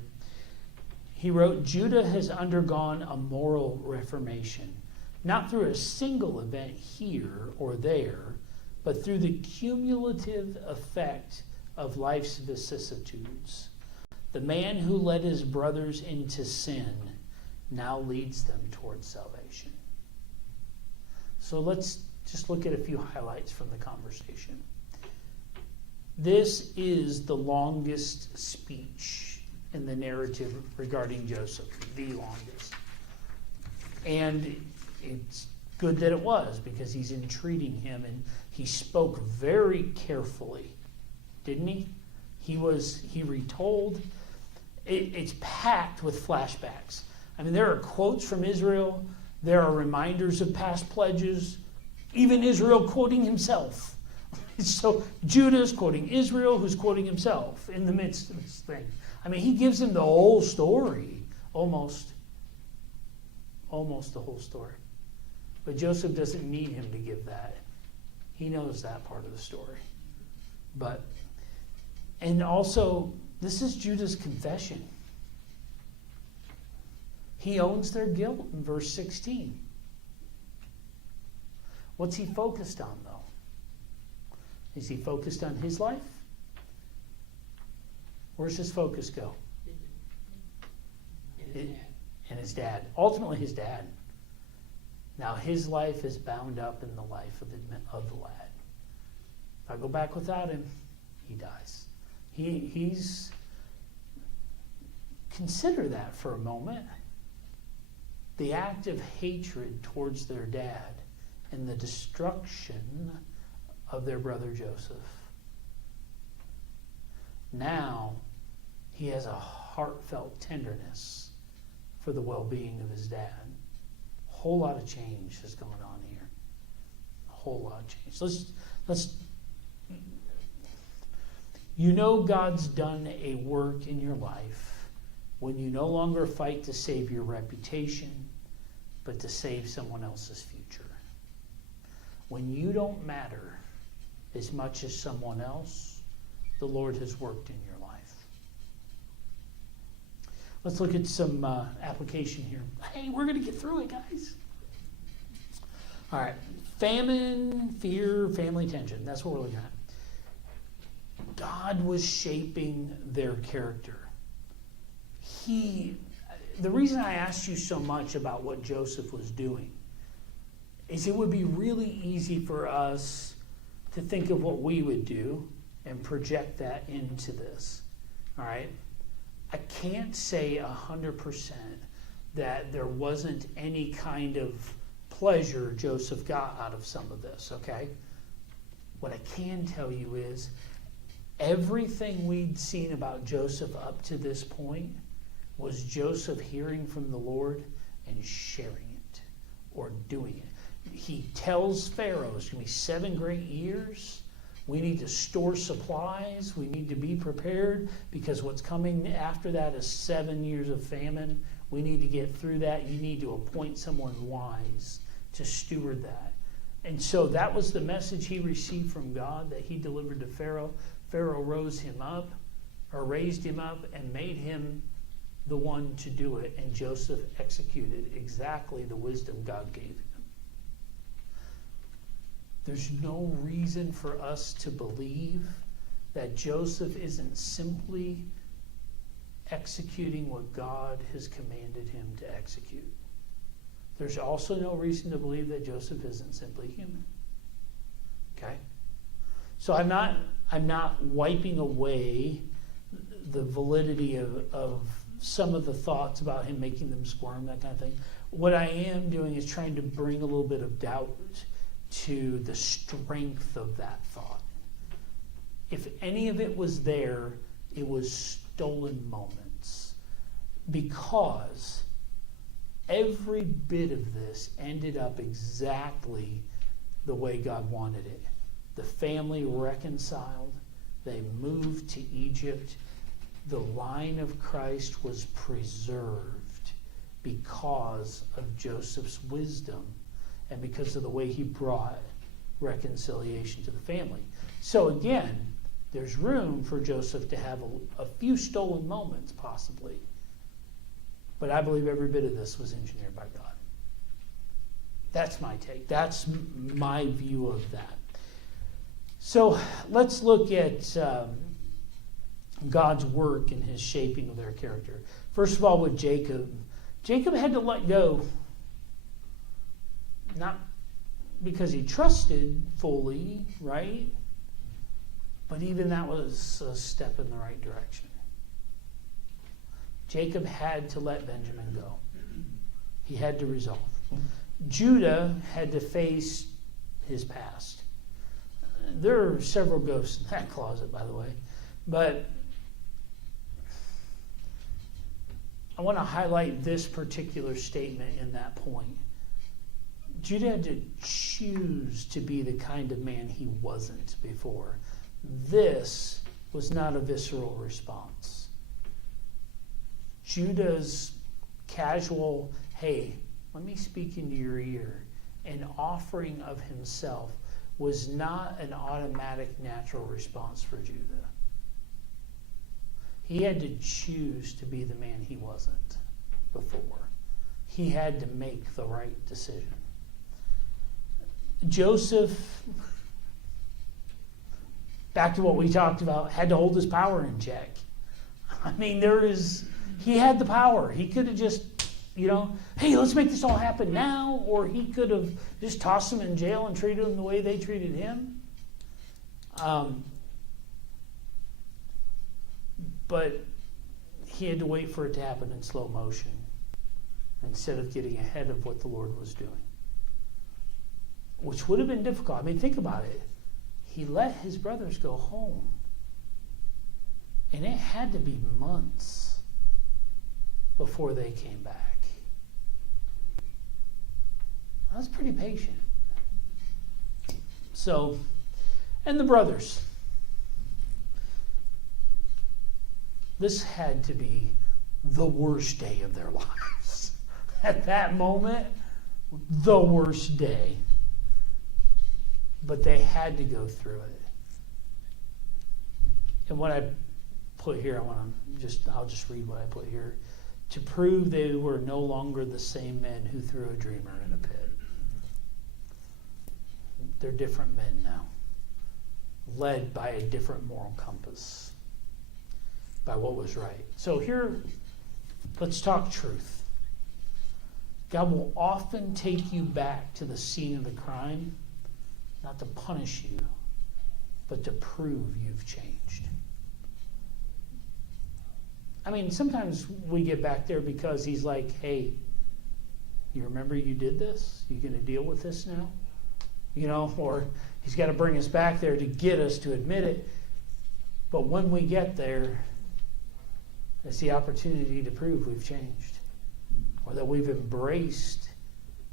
He wrote, Judah has undergone a moral reformation, not through a single event here or there, but through the cumulative effect of life's vicissitudes. The man who led his brothers into sin now leads them towards salvation. So let's just look at a few highlights from the conversation. This is the longest speech in the narrative regarding Joseph, the longest. And it's good that it was, because he's entreating him, and he spoke very carefully, didn't he? He retold. It's packed with flashbacks. I mean, there are quotes from Israel. There are reminders of past pledges. Even Israel quoting himself. So Judah is quoting Israel, who's quoting himself in the midst of this thing. I mean, he gives him the whole story, almost the whole story. But Joseph doesn't need him to give that. He knows that part of the story. And also, this is Judah's confession. He owns their guilt in verse 16. What's he focused on, though? Is he focused on his life? Where's his focus go? And his dad. Ultimately, his dad. Now, his life is bound up in the life of the lad. If I go back without him, he dies. He's... Consider that for a moment. The act of hatred towards their dad and the destruction of their brother Joseph. Now, he has a heartfelt tenderness for the well-being of his dad. A whole lot of change is going on here. A whole lot of change. Let's. You know God's done a work in your life when you no longer fight to save your reputation, but to save someone else's future. When you don't matter as much as someone else, the Lord has worked in your life. Let's look at some application here. Hey, we're going to get through it, guys. All right. Famine, fear, family tension. That's what we're looking at. God was shaping their character. The reason I asked you so much about what Joseph was doing is it would be really easy for us to think of what we would do and project that into this. All right? I can't say 100% that there wasn't any kind of pleasure Joseph got out of some of this, okay? What I can tell you is everything we'd seen about Joseph up to this point was Joseph hearing from the Lord and sharing it or doing it. He tells Pharaoh it's going to be 7 great years. We need to store supplies. We need to be prepared because what's coming after that is 7 years of famine. We need to get through that. You need to appoint someone wise to steward that. And so that was the message he received from God that he delivered to Pharaoh. Pharaoh raised him up and made him the one to do it. And Joseph executed exactly the wisdom God gave him. There's no reason for us to believe that Joseph isn't simply executing what God has commanded him to execute. There's also no reason to believe that Joseph isn't simply human. Okay? So I'm not wiping away the validity of some of the thoughts about him making them squirm, that kind of thing. What I am doing is trying to bring a little bit of doubt to the strength of that thought. If any of it was there, it was stolen moments. because every bit of this ended up exactly the way God wanted it. The family reconciled. They moved to Egypt. The line of Christ was preserved because of Joseph's wisdom and because of the way he brought reconciliation to the family. So again, there's room for Joseph to have a few stolen moments, possibly. But I believe every bit of this was engineered by God. That's my take. That's my view of that. So let's look at God's work in his shaping of their character. First of all, with Jacob. Jacob had to let go, not because he trusted fully, right? But even that was a step in the right direction. Jacob had to let Benjamin go. He had to resolve. Judah had to face his past. There are several ghosts in that closet, by the way. But I want to highlight this particular statement in that point. Judah had to choose to be the kind of man he wasn't before. This was not a visceral response. Judah's casual, hey, let me speak into your ear, an offering of himself was not an automatic natural response for Judah. He had to choose to be the man he wasn't before. He had to make the right decision. Joseph, back to what we talked about, had to hold his power in check. I mean, he had the power. He could have just, hey, let's make this all happen now, or he could have just tossed him in jail and treated him the way they treated him. But he had to wait for it to happen in slow motion instead of getting ahead of what the Lord was doing, which would have been difficult. I mean, think about it. He let his brothers go home, and it had to be months before they came back. I was pretty patient. So, and the brothers. This had to be the worst day of their lives. At that moment, the worst day. But they had to go through it. And what I put here, I'll just read what I put here. To prove they were no longer the same men who threw a dreamer in a pit. They're different men now, led by a different moral compass, by what was right. So here, let's talk truth. God will often take you back to the scene of the crime, not to punish you, but to prove you've changed. I mean, sometimes we get back there because he's like, hey, you remember you did this? You going to deal with this now? Or he's got to bring us back there to get us to admit it. But when we get there, it's the opportunity to prove we've changed, or that we've embraced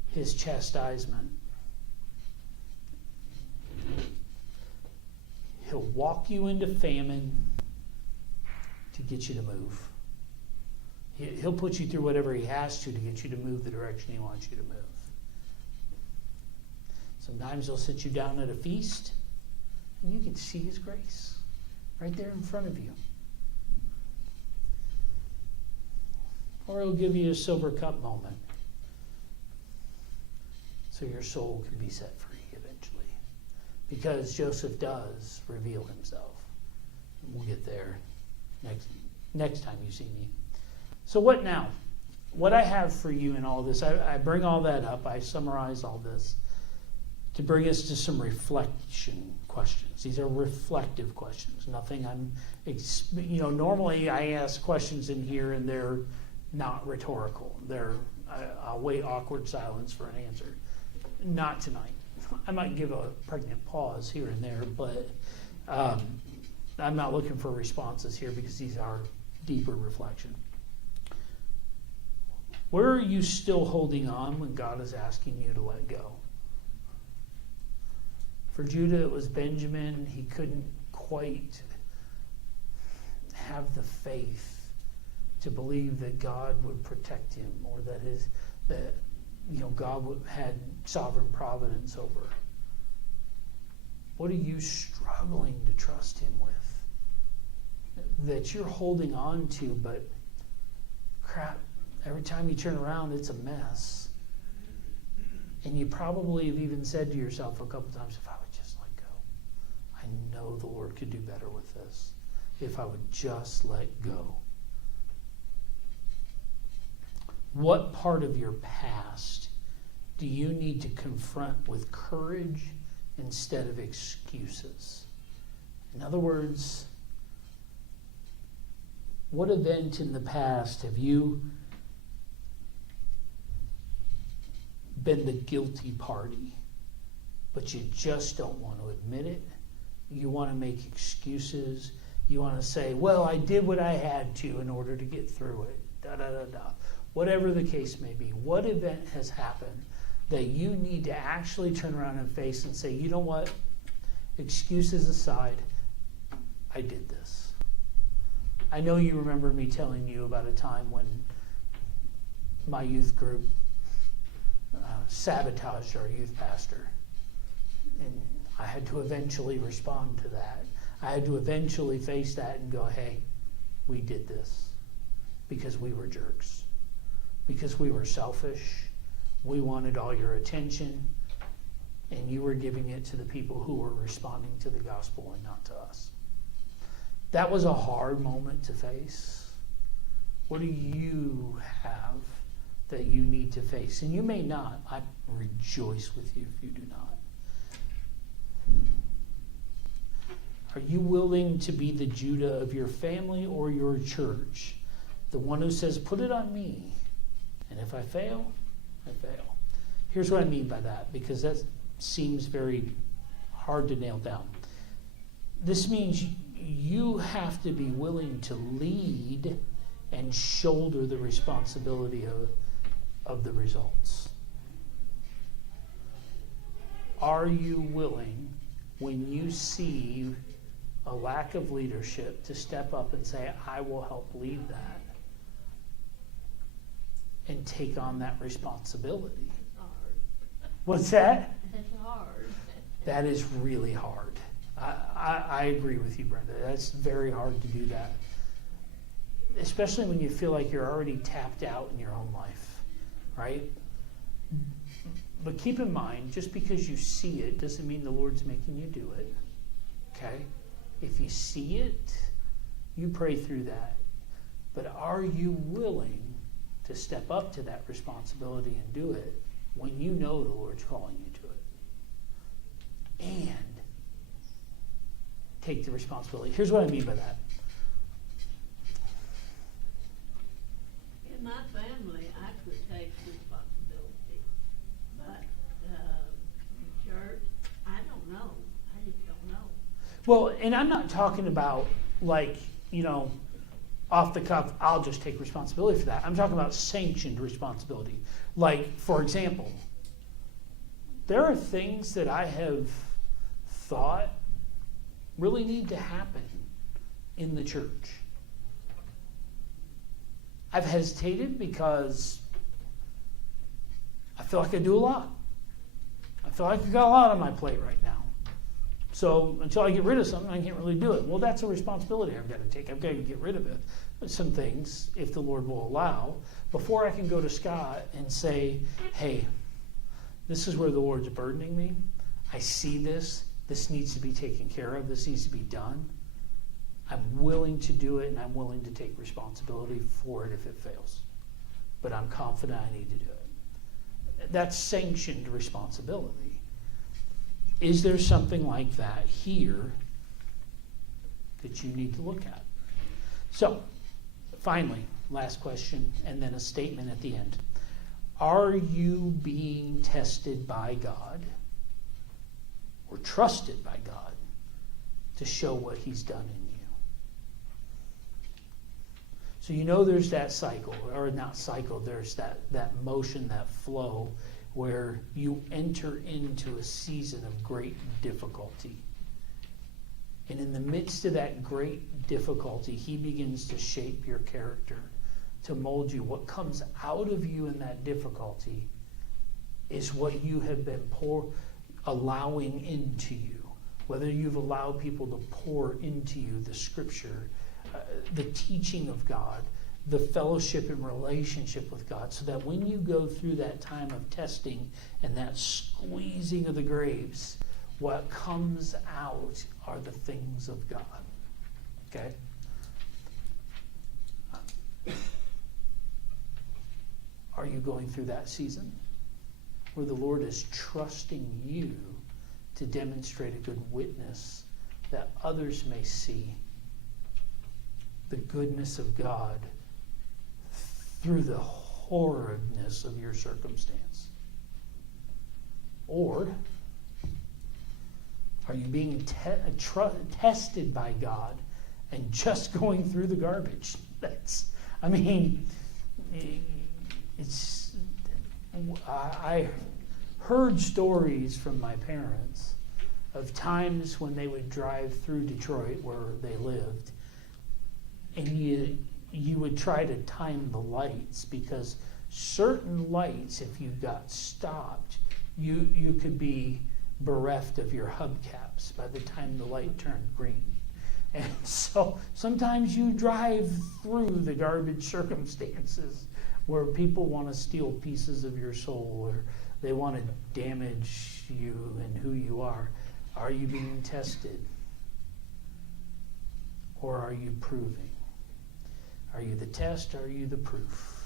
his chastisement. He'll walk you into famine to get you to move. He'll put you through whatever he has to get you to move the direction he wants you to move. Sometimes he'll sit you down at a feast and you can see his grace right there in front of you. Or he'll give you a silver cup moment so your soul can be set free eventually. Because Joseph does reveal himself. We'll get there next time you see me. So what now? What I have for you in all this, I bring all that up, I summarize all this to bring us to some reflection questions. These are reflective questions. Nothing normally I ask questions in here and they're not rhetorical. I'll wait awkward silence for an answer. Not tonight. I might give a pregnant pause here and there, but I'm not looking for responses here because these are deeper reflection. Where are you still holding on when God is asking you to let go? For Judah, it was Benjamin. He couldn't quite have the faith to believe that God would protect him, or that God had sovereign providence over. What are you struggling to trust him with? That you're holding on to, but crap, every time you turn around, it's a mess. And you probably have even said to yourself a couple times, if I would just let go. I know the Lord could do better with this. If I would just let go. What part of your past do you need to confront with courage instead of excuses? In other words, what event in the past have you been the guilty party, but you just don't want to admit it? You want to make excuses. You want to say, well, I did what I had to in order to get through it. Whatever the case may be, what event has happened that you need to actually turn around and face and say, you know what? Excuses aside, I did this. I know you remember me telling you about a time when my youth group sabotaged our youth pastor. And I had to eventually respond to that. I had to eventually face that and go, hey, we did this because we were jerks. Because we were selfish. We wanted all your attention. And you were giving it to the people who were responding to the gospel and not to us. That was a hard moment to face. What do you have that you need to face? And you may not. I rejoice with you if you do not. Are you willing to be the Judah of your family or your church? The one who says, put it on me. And if I fail, I fail. Here's what I mean by that, because that seems very hard to nail down. This means you have to be willing to lead and shoulder the responsibility of the results. Are you willing, when you see a lack of leadership, to step up and say, I will help lead that and take on that responsibility? It's hard. What's that? It's hard. That is really hard. I agree with you, Brenda. That's very hard to do that. Especially when you feel like you're already tapped out in your own life, right? But keep in mind, just because you see it doesn't mean the Lord's making you do it. Okay? If you see it, you pray through that. But are you willing to step up to that responsibility and do it when you know the Lord's calling you to it? And take the responsibility. Here's what I mean by that. In my family, I could take responsibility, but the church, I don't know. I just don't know. Well, and I'm not talking about like, off the cuff, I'll just take responsibility for that. I'm talking about sanctioned responsibility. Like, for example, there are things that I have thought really need to happen in the church. I've hesitated because I feel like I do a lot. I feel like I've got a lot on my plate right now. So until I get rid of something, I can't really do it. Well, that's a responsibility I've got to take. I've got to get rid of it. Some things, if the Lord will allow, before I can go to Scott and say, hey, this is where the Lord's burdening me. I see this. This needs to be taken care of. This needs to be done. I'm willing to do it, and I'm willing to take responsibility for it if it fails. But I'm confident I need to do it. That's sanctioned responsibility. Is there something like that here that you need to look at? So, finally, last question, and then a statement at the end. Are you being tested by God or trusted by God to show what He's done in you? So you know there's that cycle, or not cycle, there's that motion, that flow, where you enter into a season of great difficulty. And in the midst of that great difficulty, he begins to shape your character, to mold you. What comes out of you in that difficulty is what you have been allowing into you. Whether you've allowed people to pour into you the scripture, the teaching of God, the fellowship and relationship with God, so that when you go through that time of testing and that squeezing of the grapes, what comes out are the things of God. Okay? Are you going through that season where the Lord is trusting you to demonstrate a good witness that others may see the goodness of God through the horridness of your circumstance? Or are you being tested by God and just going through the garbage? I heard stories from my parents of times when they would drive through Detroit where they lived, and you would try to time the lights, because certain lights, if you got stopped, you could be bereft of your hubcaps by the time the light turned green. And so sometimes you drive through the garbage circumstances where people want to steal pieces of your soul, or they want to damage you and who you are. Are you being tested? Or are you proving? Are you the test or are you the proof?